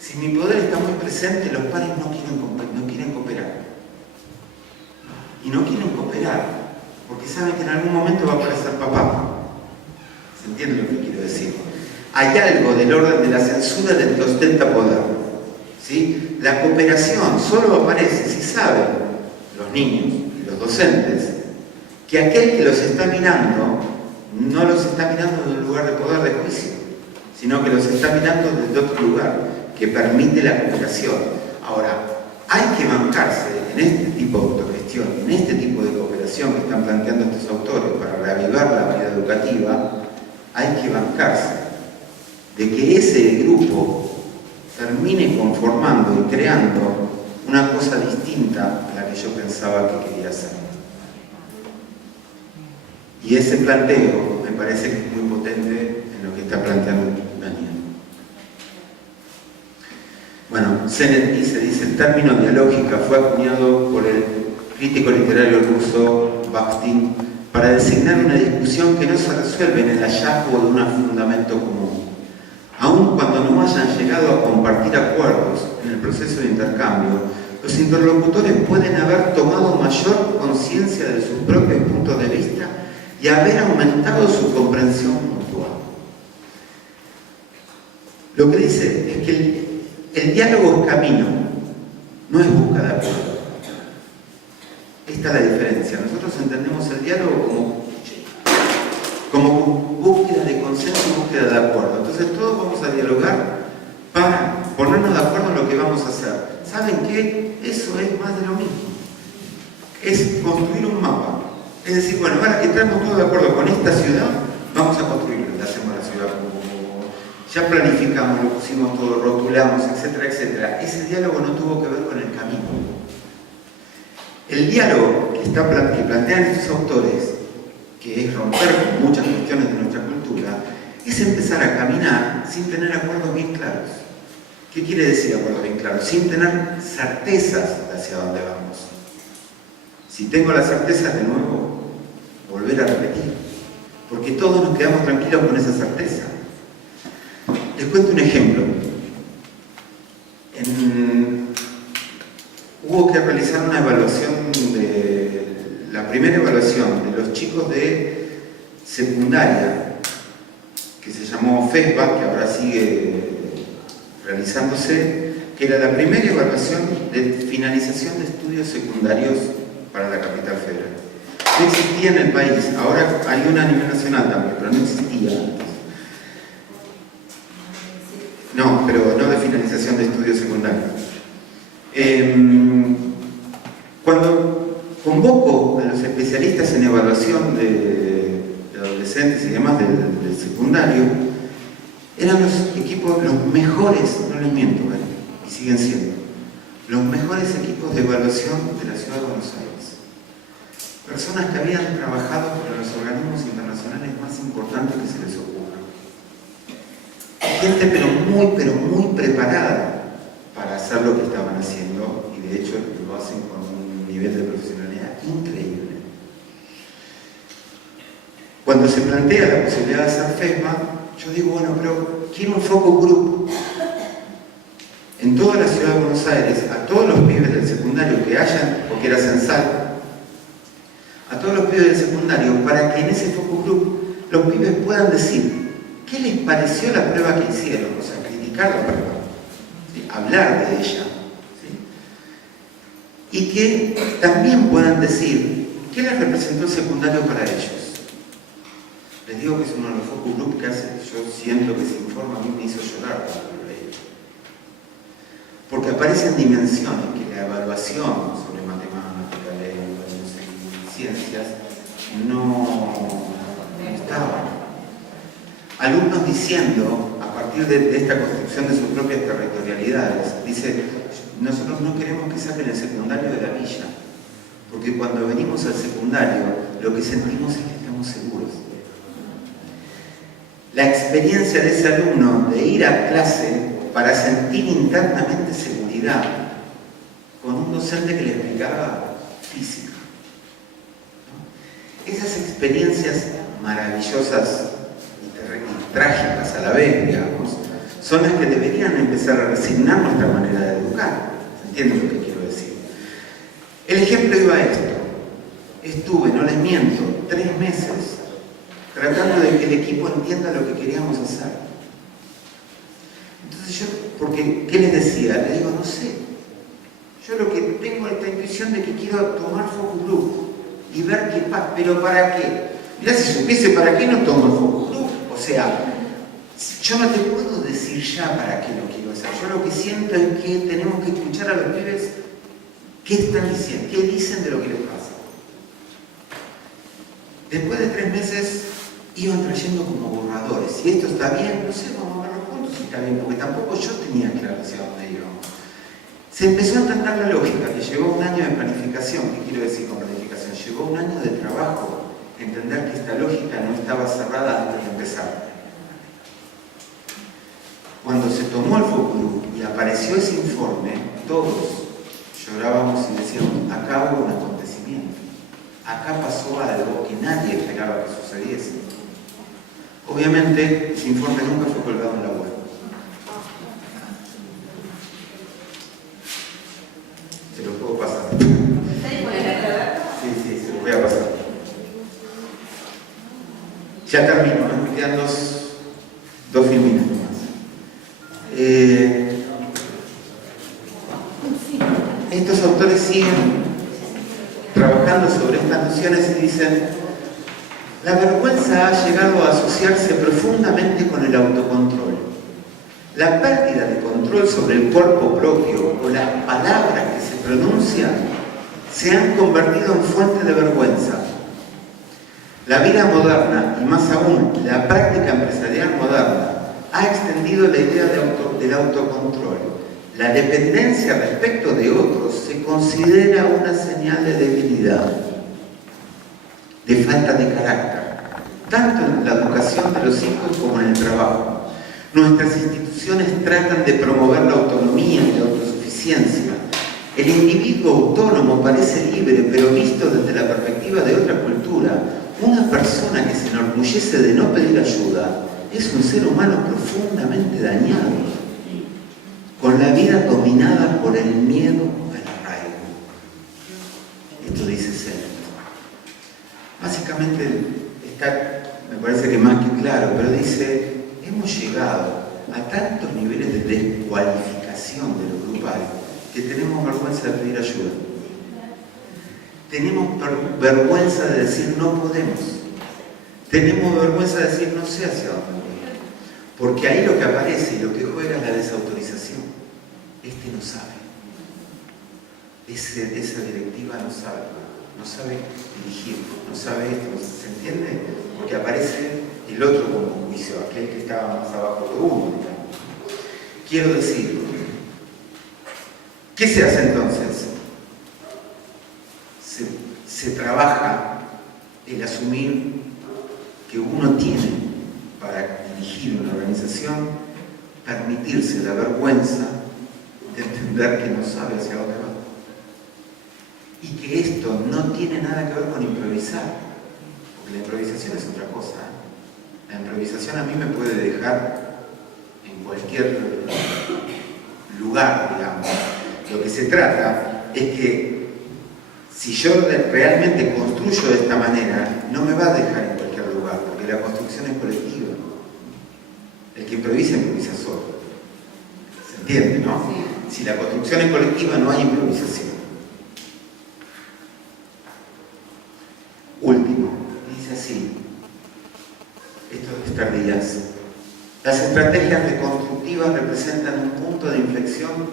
Si mi poder está muy presente, los pares no quieren cooperar. Y no quieren cooperar porque saben que en algún momento va a aparecer papá. ¿Se entiende lo que quiero decir? Hay algo del orden de la censura del que ostenta poder, ¿sí? La cooperación solo aparece si saben los niños y los docentes que aquel que los está mirando no los está mirando desde un lugar de poder, de juicio, sino que los está mirando desde otro lugar que permite la cooperación. Ahora, hay que bancarse en este tipo de autogestión, en este tipo de cooperación que están planteando estos autores para reavivar la vida educativa. Hay que bancarse de que ese grupo termine conformando y creando una cosa distinta a la que yo pensaba que quería hacer. Y ese planteo me parece que es muy potente en lo que está planteando Daniel. Bueno, Sennett dice, el término dialógica fue acuñado por el crítico literario ruso Bakhtin para designar una discusión que no se resuelve en el hallazgo de un fundamento común. Aun cuando no hayan llegado a compartir acuerdos en el proceso de intercambio, los interlocutores pueden haber tomado mayor conciencia de sus propios puntos de vista y haber aumentado su comprensión mutua. Lo que dice es que el diálogo es camino, no es búsqueda de acuerdo. Esta es la diferencia. Nosotros entendemos el diálogo como búsqueda de consenso y búsqueda de acuerdo. Entonces todos vamos a dialogar para ponernos de acuerdo en lo que vamos a hacer. ¿Saben qué? Eso es más de lo mismo. Es construir un mapa. Es decir, bueno, ahora que estamos todos de acuerdo con esta ciudad, vamos a construirla, la hacemos la ciudad como ya planificamos, lo pusimos todo, rotulamos, etcétera, etcétera. Ese diálogo no tuvo que ver con el camino. El diálogo que plantean estos autores, que es romper con muchas cuestiones de nuestra cultura, es empezar a caminar sin tener acuerdos bien claros. ¿Qué quiere decir acuerdos bien claros? Sin tener certezas hacia dónde vamos. Si tengo las certezas, de nuevo, volver a repetir. Porque todos nos quedamos tranquilos con esa certeza. Les cuento un ejemplo. Hubo que realizar una evaluación la primera evaluación de los chicos de secundaria, que se llamó FESBA, que ahora sigue realizándose, que era la primera evaluación de finalización de estudios secundarios para la capital federal. No existía en el país, ahora hay una a nivel nacional también, pero no existía antes. No, pero no de finalización de estudios secundarios. Cuando convoco a los especialistas en evaluación de adolescentes y demás del secundario, eran los equipos, los mejores, no les miento, y siguen siendo, los mejores equipos de evaluación de la ciudad de Buenos Aires. Personas que habían trabajado para los organismos internacionales más importantes que se les ocurra. Gente pero muy preparada para hacer lo que estaban haciendo, y de hecho lo hacen con un nivel de profesionalidad increíble. Cuando se plantea la posibilidad de hacer FESMA, yo digo, bueno, pero quiero un focus group en toda la ciudad de Buenos Aires, a todos los pibes del secundario que hayan, porque era censal, a todos los pibes del secundario, para que en ese focus group los pibes puedan decir qué les pareció la prueba que hicieron, o sea, criticar la prueba, ¿sí? Hablar de ella, ¿sí? Y que también puedan decir qué les representó el secundario para ellos. Les digo que es uno de los focus group que hace, yo siento que se informa, a mí me hizo llorar cuando lo leí. Porque aparecen dimensiones que la evaluación sobre matemática, lengua, no sé, ciencias, no estaban. Alumnos diciendo, a partir partir de esta construcción de sus propias territorialidades. Dice, nosotros no queremos que saquen el secundario de la villa, porque cuando venimos al secundario, lo que sentimos es que estamos seguros. La experiencia de ese alumno de ir a clase para sentir internamente seguridad con un docente que le explicaba física. Esas experiencias maravillosas y trágicas a la vez, digamos, son las que deberían empezar a resignar nuestra manera de educar. ¿Se entiende lo que quiero decir? El ejemplo iba a esto. Estuve, no les miento, 3 meses tratando de que el equipo entienda lo que queríamos hacer. Entonces yo, porque, ¿qué les decía? Les digo, no sé. Yo lo que tengo es la intuición de que quiero tomar focus group y ver qué pasa. ¿Pero para qué? Mirá, si supiese para qué no tomo el focus group. O sea, yo no te puedo decir ya para qué lo quiero hacer. Yo lo que siento es que tenemos que escuchar a los pibes qué están diciendo, qué dicen de lo que les pasa. Después de 3 meses iban trayendo como borradores. Si esto está bien, no sé, vamos a verlo juntos si está bien, porque tampoco yo tenía claro hacia dónde íbamos. Se empezó a entender la lógica, que llevó un año de planificación. ¿Qué quiero decir con planificación? Llevó un año de trabajo, entender que esta lógica no estaba cerrada antes de empezar. Cuando se tomó el focus group y apareció ese informe, todos llorábamos y decíamos, acá hubo un acontecimiento, acá pasó algo que nadie esperaba que sucediese. Obviamente, ese informe nunca fue colgado en la web. Se lo puedo pasar. Sí, se lo voy a pasar. Ya termino, me quedan dos filminas más. Estos autores siguen trabajando sobre estas nociones y dicen: la vergüenza ha llegado a asociarse profundamente con el autocontrol. La pérdida de control sobre el cuerpo propio o las palabras que se pronuncian se han convertido en fuente de vergüenza. La vida moderna, y más aún la práctica empresarial moderna, ha extendido la idea del autocontrol. La dependencia respecto de otros se considera una señal de debilidad, de falta de carácter, tanto en la educación de los hijos como en el trabajo. Nuestras instituciones tratan de promover la autonomía y la autosuficiencia. El individuo autónomo parece libre, pero visto desde la perspectiva de otra cultura, una persona que se enorgullece de no pedir ayuda es un ser humano profundamente dañado, con la vida dominada por el miedo al arraigo. Esto dice Sennett. Básicamente está, me parece que más que claro, pero dice: hemos llegado a tantos niveles de descualificación de lo grupal que tenemos vergüenza de pedir ayuda. Tenemos vergüenza de decir no podemos. Tenemos vergüenza de decir no sé hacia dónde voy. Porque ahí lo que aparece y lo que juega es la desautorización. Este no sabe. Esa directiva no sabe dirigir, no sabe esto, ¿se entiende? Porque aparece el otro como juicio, aquel que estaba más abajo de uno. Quiero decir, ¿qué se hace entonces? Se trabaja el asumir que uno tiene para dirigir una organización, permitirse la vergüenza de entender que no sabe hacia dónde va. Y que esto no tiene nada que ver con improvisar, porque la improvisación es otra cosa. La improvisación a mí me puede dejar en cualquier lugar, digamos. Lo que se trata es que si yo realmente construyo de esta manera, no me va a dejar en cualquier lugar, porque la construcción es colectiva. El que improvisa solo. ¿Se entiende, no? Si la construcción es colectiva, no hay improvisación. Último, dice así, esto es Esther Díaz: las estrategias reconstructivas representan un punto de inflexión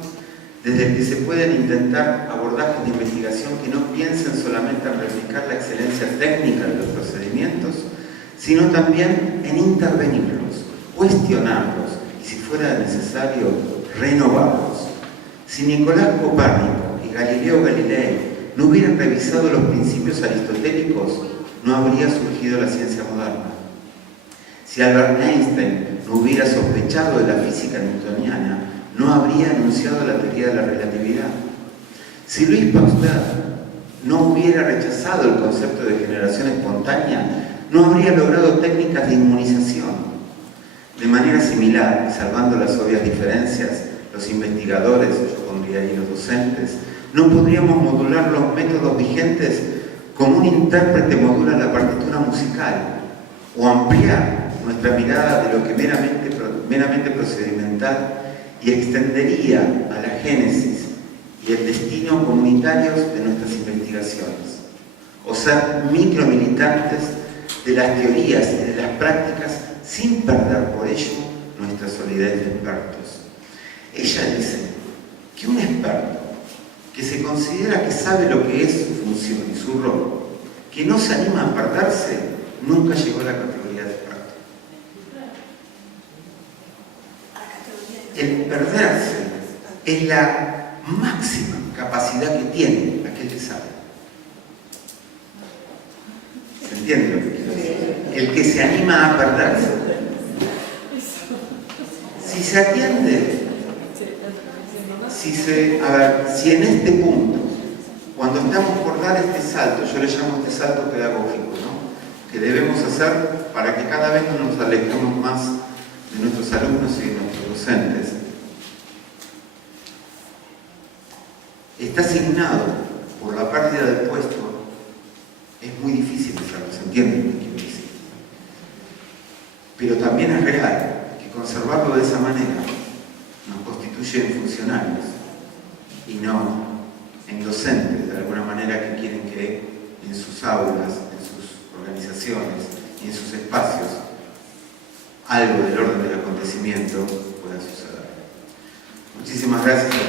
desde el que se pueden intentar abordajes de investigación que no piensen solamente en replicar la excelencia técnica de los procedimientos, sino también en intervenirlos, cuestionarlos y, si fuera necesario renovarlos. Si Nicolás Copérnico y Galileo Galilei no hubieran revisado los principios aristotélicos, no habría surgido la ciencia moderna. Si Albert Einstein no hubiera sospechado de la física newtoniana, no habría anunciado la teoría de la relatividad. Si Louis Pasteur no hubiera rechazado el concepto de generación espontánea, no habría logrado técnicas de inmunización. De manera similar, salvando las obvias diferencias, los investigadores, yo pondría ahí los docentes, no podríamos modular los métodos vigentes como un intérprete modula la partitura musical, o ampliar nuestra mirada de lo que meramente procedimental y extendería a la génesis y el destino comunitarios de nuestras investigaciones, o ser micromilitantes de las teorías y de las prácticas sin perder por ello nuestra solidez de expertos. Ella dice que un experto que se considera que sabe lo que es su función y su rol, que no se anima a perderse, nunca llegó a la categoría de experto. El perderse es la máxima capacidad que tiene aquel que sabe. ¿Se entiende lo que quiero decir? El que se anima a perderse. Si se atiende, si en este punto, cuando estamos por dar este salto, yo le llamo este salto pedagógico, ¿no?, que debemos hacer para que cada vez no nos alejemos más de nuestros alumnos y de nuestros docentes, está asignado por la pérdida del puesto, es muy difícil hacerlo, ¿se entiende lo que quiero decir? Pero también es real que conservarlo de esa manera nos constituye en funcionarios y no en docentes, de alguna manera, que quieren que en sus aulas, en sus organizaciones y en sus espacios algo del orden del acontecimiento pueda suceder. Muchísimas gracias a todos.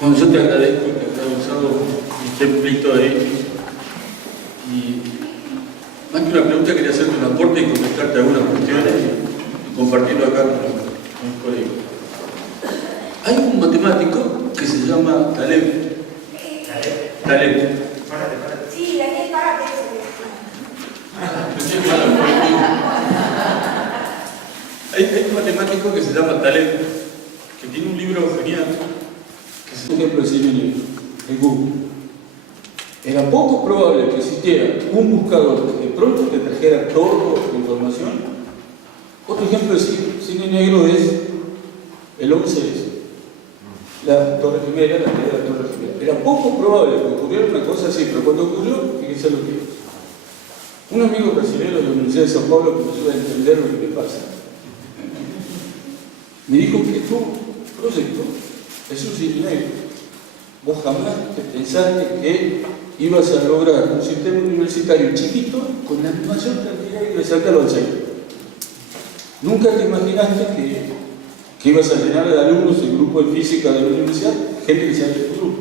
Bueno, yo te agradezco que hayas usado un templito ahí. Y más que una pregunta, quería hacerte un aporte y contestarte algunas cuestiones y compartirlo acá con mis colegas. Hay un matemático que se llama Taleb. Taleb. Sí, Daniel, párate. Hay un matemático que se llama Taleb, que tiene un libro genial, que es un ejemplo de Simile, en Google. Era poco probable que existiera un buscador que de pronto te trajera toda la información. Otro ejemplo de cine negro es el 11S, la Torre Gemela, la caída de la Torre Gemela. Era poco probable que ocurriera una cosa así, pero cuando ocurrió, fíjense lo que es. Un amigo brasileño de la Universidad de São Paulo que me ayuda a entender lo que me pasa, me dijo que tu proyecto es un cine negro. Vos jamás te pensaste que ibas a lograr un sistema universitario chiquito con la mayor cantidad de ingresantes al 11. Nunca te imaginaste que ibas a llenar de alumnos el grupo de física de la universidad, gente que sea de tu grupo.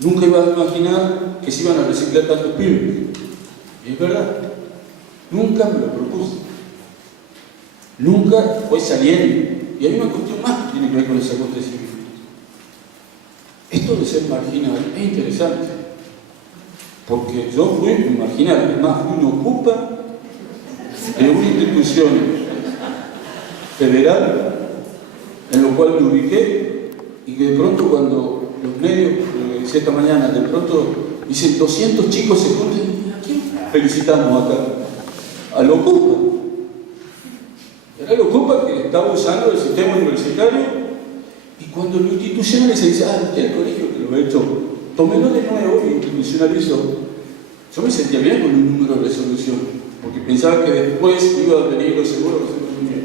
Nunca ibas a imaginar que se iban a reciclar tantos pibes. Y es verdad, nunca me lo propuse. Nunca fue saliendo. Y hay una cuestión más que tiene que ver con ese acontecimiento. Esto de ser marginal es interesante, porque yo fui un marginal, es más, fui un ocupa de una institución federal en lo cual me ubiqué, y que de pronto, cuando los medios, lo que decía esta mañana, de pronto dicen 200 chicos se juntan, ¿a quién felicitamos acá? Al ocupa. Era el ocupa que estaba usando el sistema universitario. Y cuando lo institucionaliza, dice, usted el colegio que lo ha hecho, tómelo de nuevo y institucionalizó. Yo me sentía bien con un número de resolución, porque pensaba que después iba a venir lo seguro que se me unía.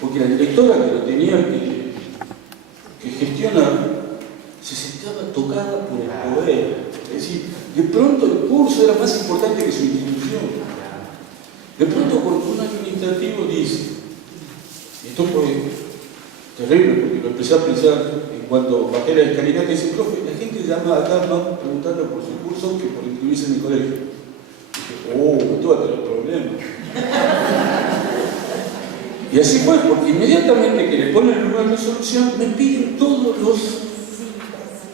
Porque la directora que lo tenía que gestionar se sentía tocada por el poder. decir, de pronto el curso era más importante que su institución. De pronto cuando un administrativo dice, esto fue terrible porque lo empecé a pensar en cuanto bajé la escalinata y dice, profe, la gente llama acá más preguntando por su curso que por inscribirse en mi colegio. Y dije, esto va a tener problemas. Y así fue, porque inmediatamente que le ponen el lugar de resolución, me piden todos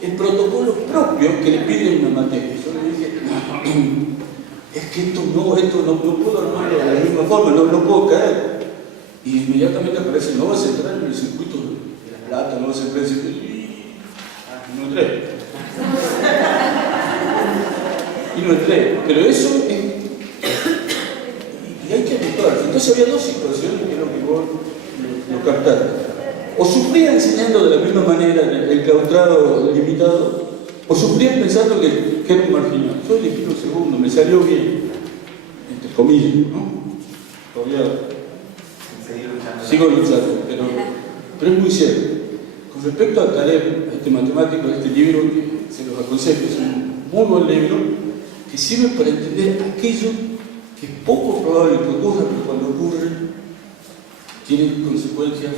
el protocolo propio que le piden una materia. Yo le dije, es que esto no puedo armarlo de la misma forma, no puedo caer. Y inmediatamente aparece, no vas a entrar en el circuito de la plata, no vas a entrar en el circuito. Y no entré. Y no entré. Pero eso es. Y hay que actuar. Entonces había dos situaciones que es lo que vos lo captaste. O sufría enseñando de la misma manera el claustrado limitado, o sufrían pensando que era un marginal. Yo elegí lo segundo, me salió bien, entre comillas, ¿no? Todavía sigo luchando, pero es muy cierto. Con respecto a Taleb, a este matemático, a este libro, que se los aconsejo, es un muy buen libro que sirve para entender aquello que es poco probable que ocurra, pero cuando ocurre, tiene consecuencias.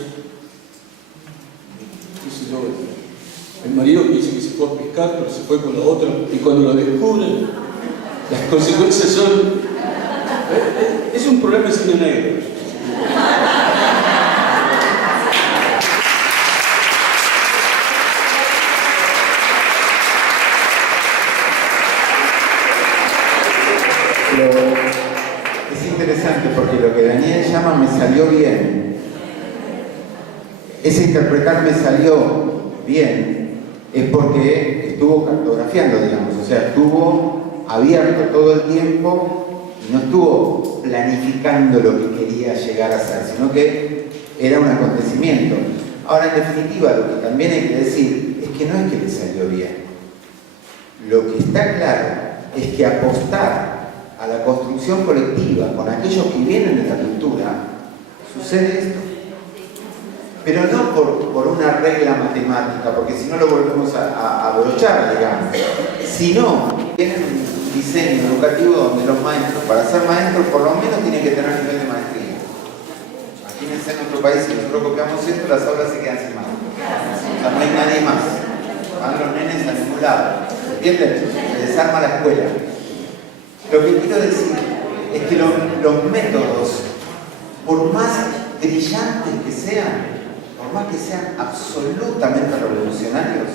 El marido que dice que se fue a pescar, pero se fue con la otra, y cuando lo descubren, las consecuencias son. Es un problema de cine negro. Pero es interesante porque lo que Daniel llama me salió bien. Ese interpretar me salió bien es porque estuvo cartografiando, digamos, o sea, estuvo abierto todo el tiempo y no estuvo planificando lo que quería llegar a ser, sino que era un acontecimiento. Ahora, en definitiva, lo que también hay que decir es que no es que le salió bien. Lo que está claro es que apostar a la construcción colectiva con aquellos que vienen de la cultura, sucede esto. Pero no por una regla matemática, porque si no lo volvemos a abrochar, digamos, sino tienen un diseño educativo donde los maestros, para ser maestros, por lo menos tienen que tener nivel de maestría. Imagínense en otro país, si nosotros copiamos esto, las aulas se quedan sin maestros. O sea, no hay nadie más. Van los nenes a ningún lado. ¿Entienden? Se desarma la escuela. Lo que quiero decir es que los métodos, por más brillantes que sean, por más que sean absolutamente revolucionarios,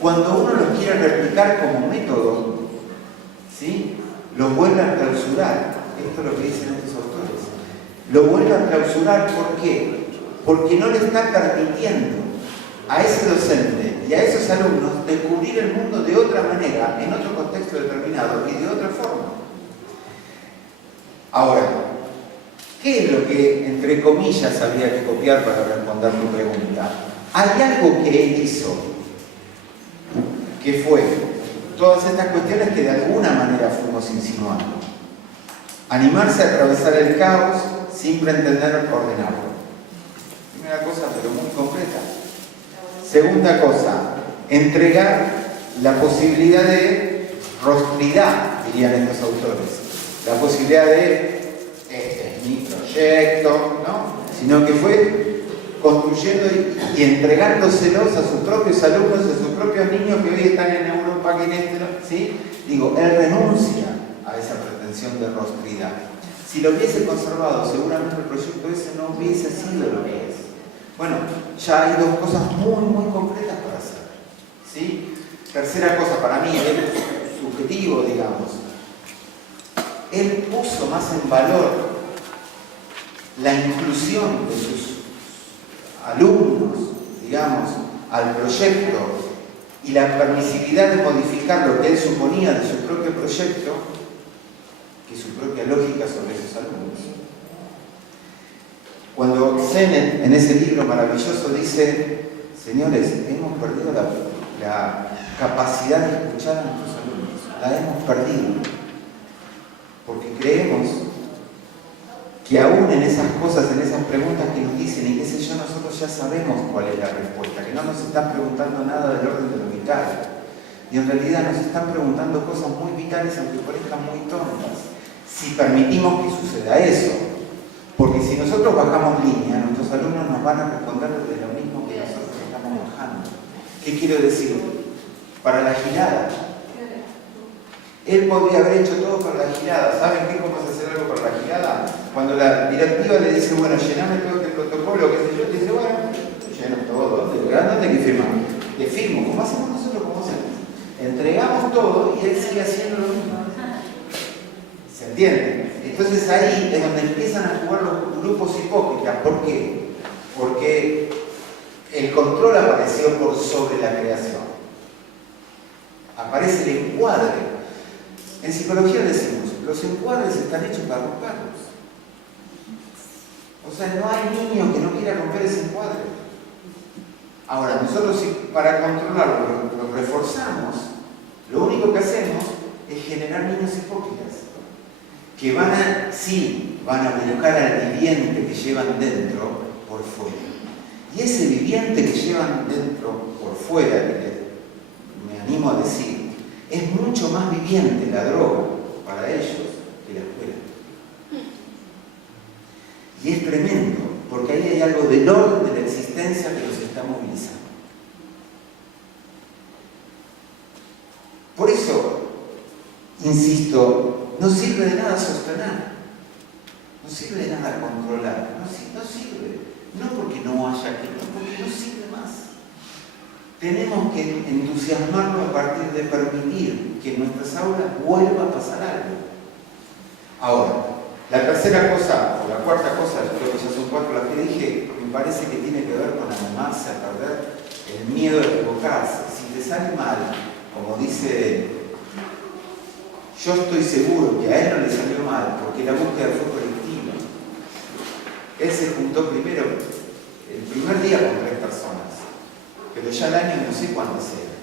cuando uno los quiere replicar como método, ¿sí?, los vuelve a clausurar. Esto es lo que dicen estos autores. Lo vuelve a clausurar, ¿por qué? Porque no le está permitiendo a ese docente y a esos alumnos descubrir el mundo de otra manera, en otro contexto determinado y de otra forma. Ahora, ¿qué es lo que, entre comillas, habría que copiar para responder tu pregunta? Hay algo que él hizo, que fue todas estas cuestiones que de alguna manera fuimos insinuando. Animarse a atravesar el caos sin pretender ordenarlo. Primera cosa, pero muy concreta. Segunda cosa, entregar la posibilidad de rostridad, dirían estos autores. La posibilidad de mi proyecto, ¿no? Sino que fue construyendo y entregándoselos a sus propios alumnos, a sus propios niños que hoy están en Europa, que en este, ¿sí? Digo, él renuncia a esa pretensión de rostridad. Si lo hubiese conservado, seguramente el proyecto ese no hubiese sido lo que es. Bueno, ya hay dos cosas muy, muy concretas para hacer, ¿sí? Tercera cosa, para mí, es subjetivo, digamos. Él puso más en valor la inclusión de sus alumnos, digamos, al proyecto y la permisividad de modificar lo que él suponía de su propio proyecto que su propia lógica sobre esos alumnos. Cuando Sennett, en ese libro maravilloso, dice: señores, hemos perdido la capacidad de escuchar a nuestros alumnos, la hemos perdido, porque creemos que aún en esas cosas, en esas preguntas que nos dicen y qué sé yo, nosotros ya sabemos cuál es la respuesta, que no nos están preguntando nada del orden de lo vital. y en realidad nos están preguntando cosas muy vitales aunque parezcan muy tontas. Si permitimos que suceda eso, porque si nosotros bajamos línea, nuestros alumnos nos van a responder de lo mismo que nosotros estamos bajando. ¿Qué quiero decir? Para la girada. Él podría haber hecho todo para la girada. ¿Saben qué? ¿Cómo se hace algo para la girada? Cuando la directiva le dice, bueno, llename todo este protocolo, qué sé yo, dice, bueno, lleno todo. ¿Dónde hay que firmar? Le firmo, como hacemos nosotros, como hacemos. Entregamos todo y él sigue haciendo lo mismo. ¿Se entiende? Entonces ahí es donde empiezan a jugar los grupos hipócritas. ¿Por qué? Porque el control apareció por sobre la creación. Aparece el encuadre. En psicología decimos, los encuadres están hechos para romperlos. O sea, no hay niño que no quiera romper ese encuadre. Ahora, nosotros para controlarlo lo reforzamos, lo único que hacemos es generar niños hipócritas, que van a buscar al viviente que llevan dentro por fuera. Y ese viviente que llevan dentro por fuera, que me animo a decir, es mucho más viviente la droga para ellos que la escuela. Y es tremendo, porque ahí hay algo del orden de la existencia que los está movilizando. Por eso, insisto, no sirve de nada sostener, no sirve de nada controlar, no sirve. No porque no haya que, no porque no sirve más. Tenemos que entusiasmarnos a partir de permitir que en nuestras aulas vuelva a pasar algo. Ahora, la tercera cosa, o la cuarta cosa, creo que ya son 4 las que dije, me parece que tiene que ver con animarse a perder el miedo a equivocarse. Si te sale mal, como dice, yo estoy seguro que a él no le salió mal, porque la búsqueda fue colectiva. Él se juntó primero, el primer día con 3 personas, pero ya al año no sé cuántos eran,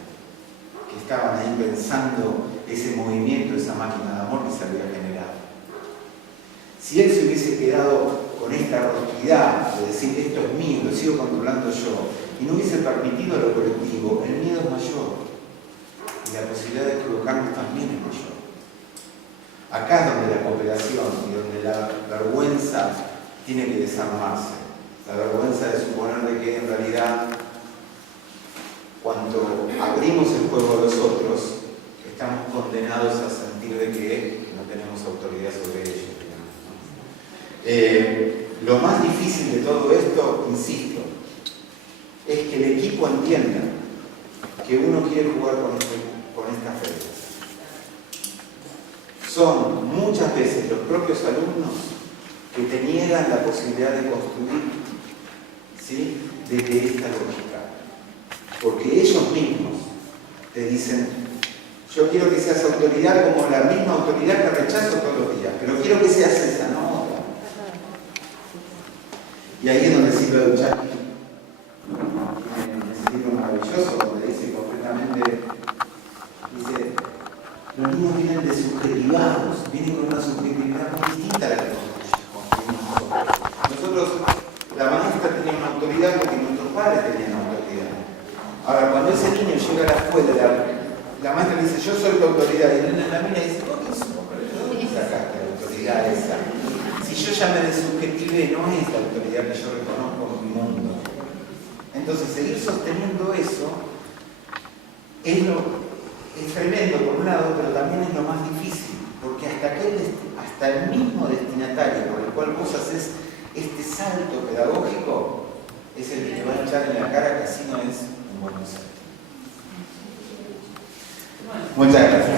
que estaban ahí pensando ese movimiento, esa máquina de amor que se había generado. Si él se hubiese quedado con esta rotundidad de decir esto es mío, lo sigo controlando yo, y no hubiese permitido lo colectivo, el miedo es mayor, y la posibilidad de equivocarnos también es mayor. Acá es donde la cooperación y donde la vergüenza tiene que desarmarse. La vergüenza de suponer de que en realidad cuando abrimos el juego a los otros, estamos condenados a sentir de que no tenemos autoridad sobre ellos. Lo más difícil de todo esto, insisto, es que el equipo entienda que uno quiere jugar con estas reglas. Son muchas veces los propios alumnos que te niegan la posibilidad de construir, ¿sí?, desde esta lógica. Porque ellos mismos te dicen, yo quiero que seas autoridad como la misma autoridad que rechazo todos los días, pero quiero que seas esa, no otra. Y ahí es donde sirve Duchamp, ese libro maravilloso, donde dice completamente, dice, los niños vienen subjetivados, vienen con una subjetividad muy distinta a la que construimos nosotros. Nosotros, la maestra tenía una autoridad porque nuestros padres tenían autoridad. Ahora, cuando ese niño llega a la escuela, la maestra le dice, yo soy tu autoridad, y el niño la mira y dice, ¿vos qué sos? ¿De dónde sacaste la autoridad esa? Si yo ya me desubjetivé, no es la autoridad que yo reconozco en mi mundo. Entonces, seguir sosteniendo eso es tremendo por un lado, pero también es lo más difícil, porque hasta el mismo destinatario por el cual vos haces este salto pedagógico es el que te va a echar en la cara que así no es un buen docente. Muchas gracias.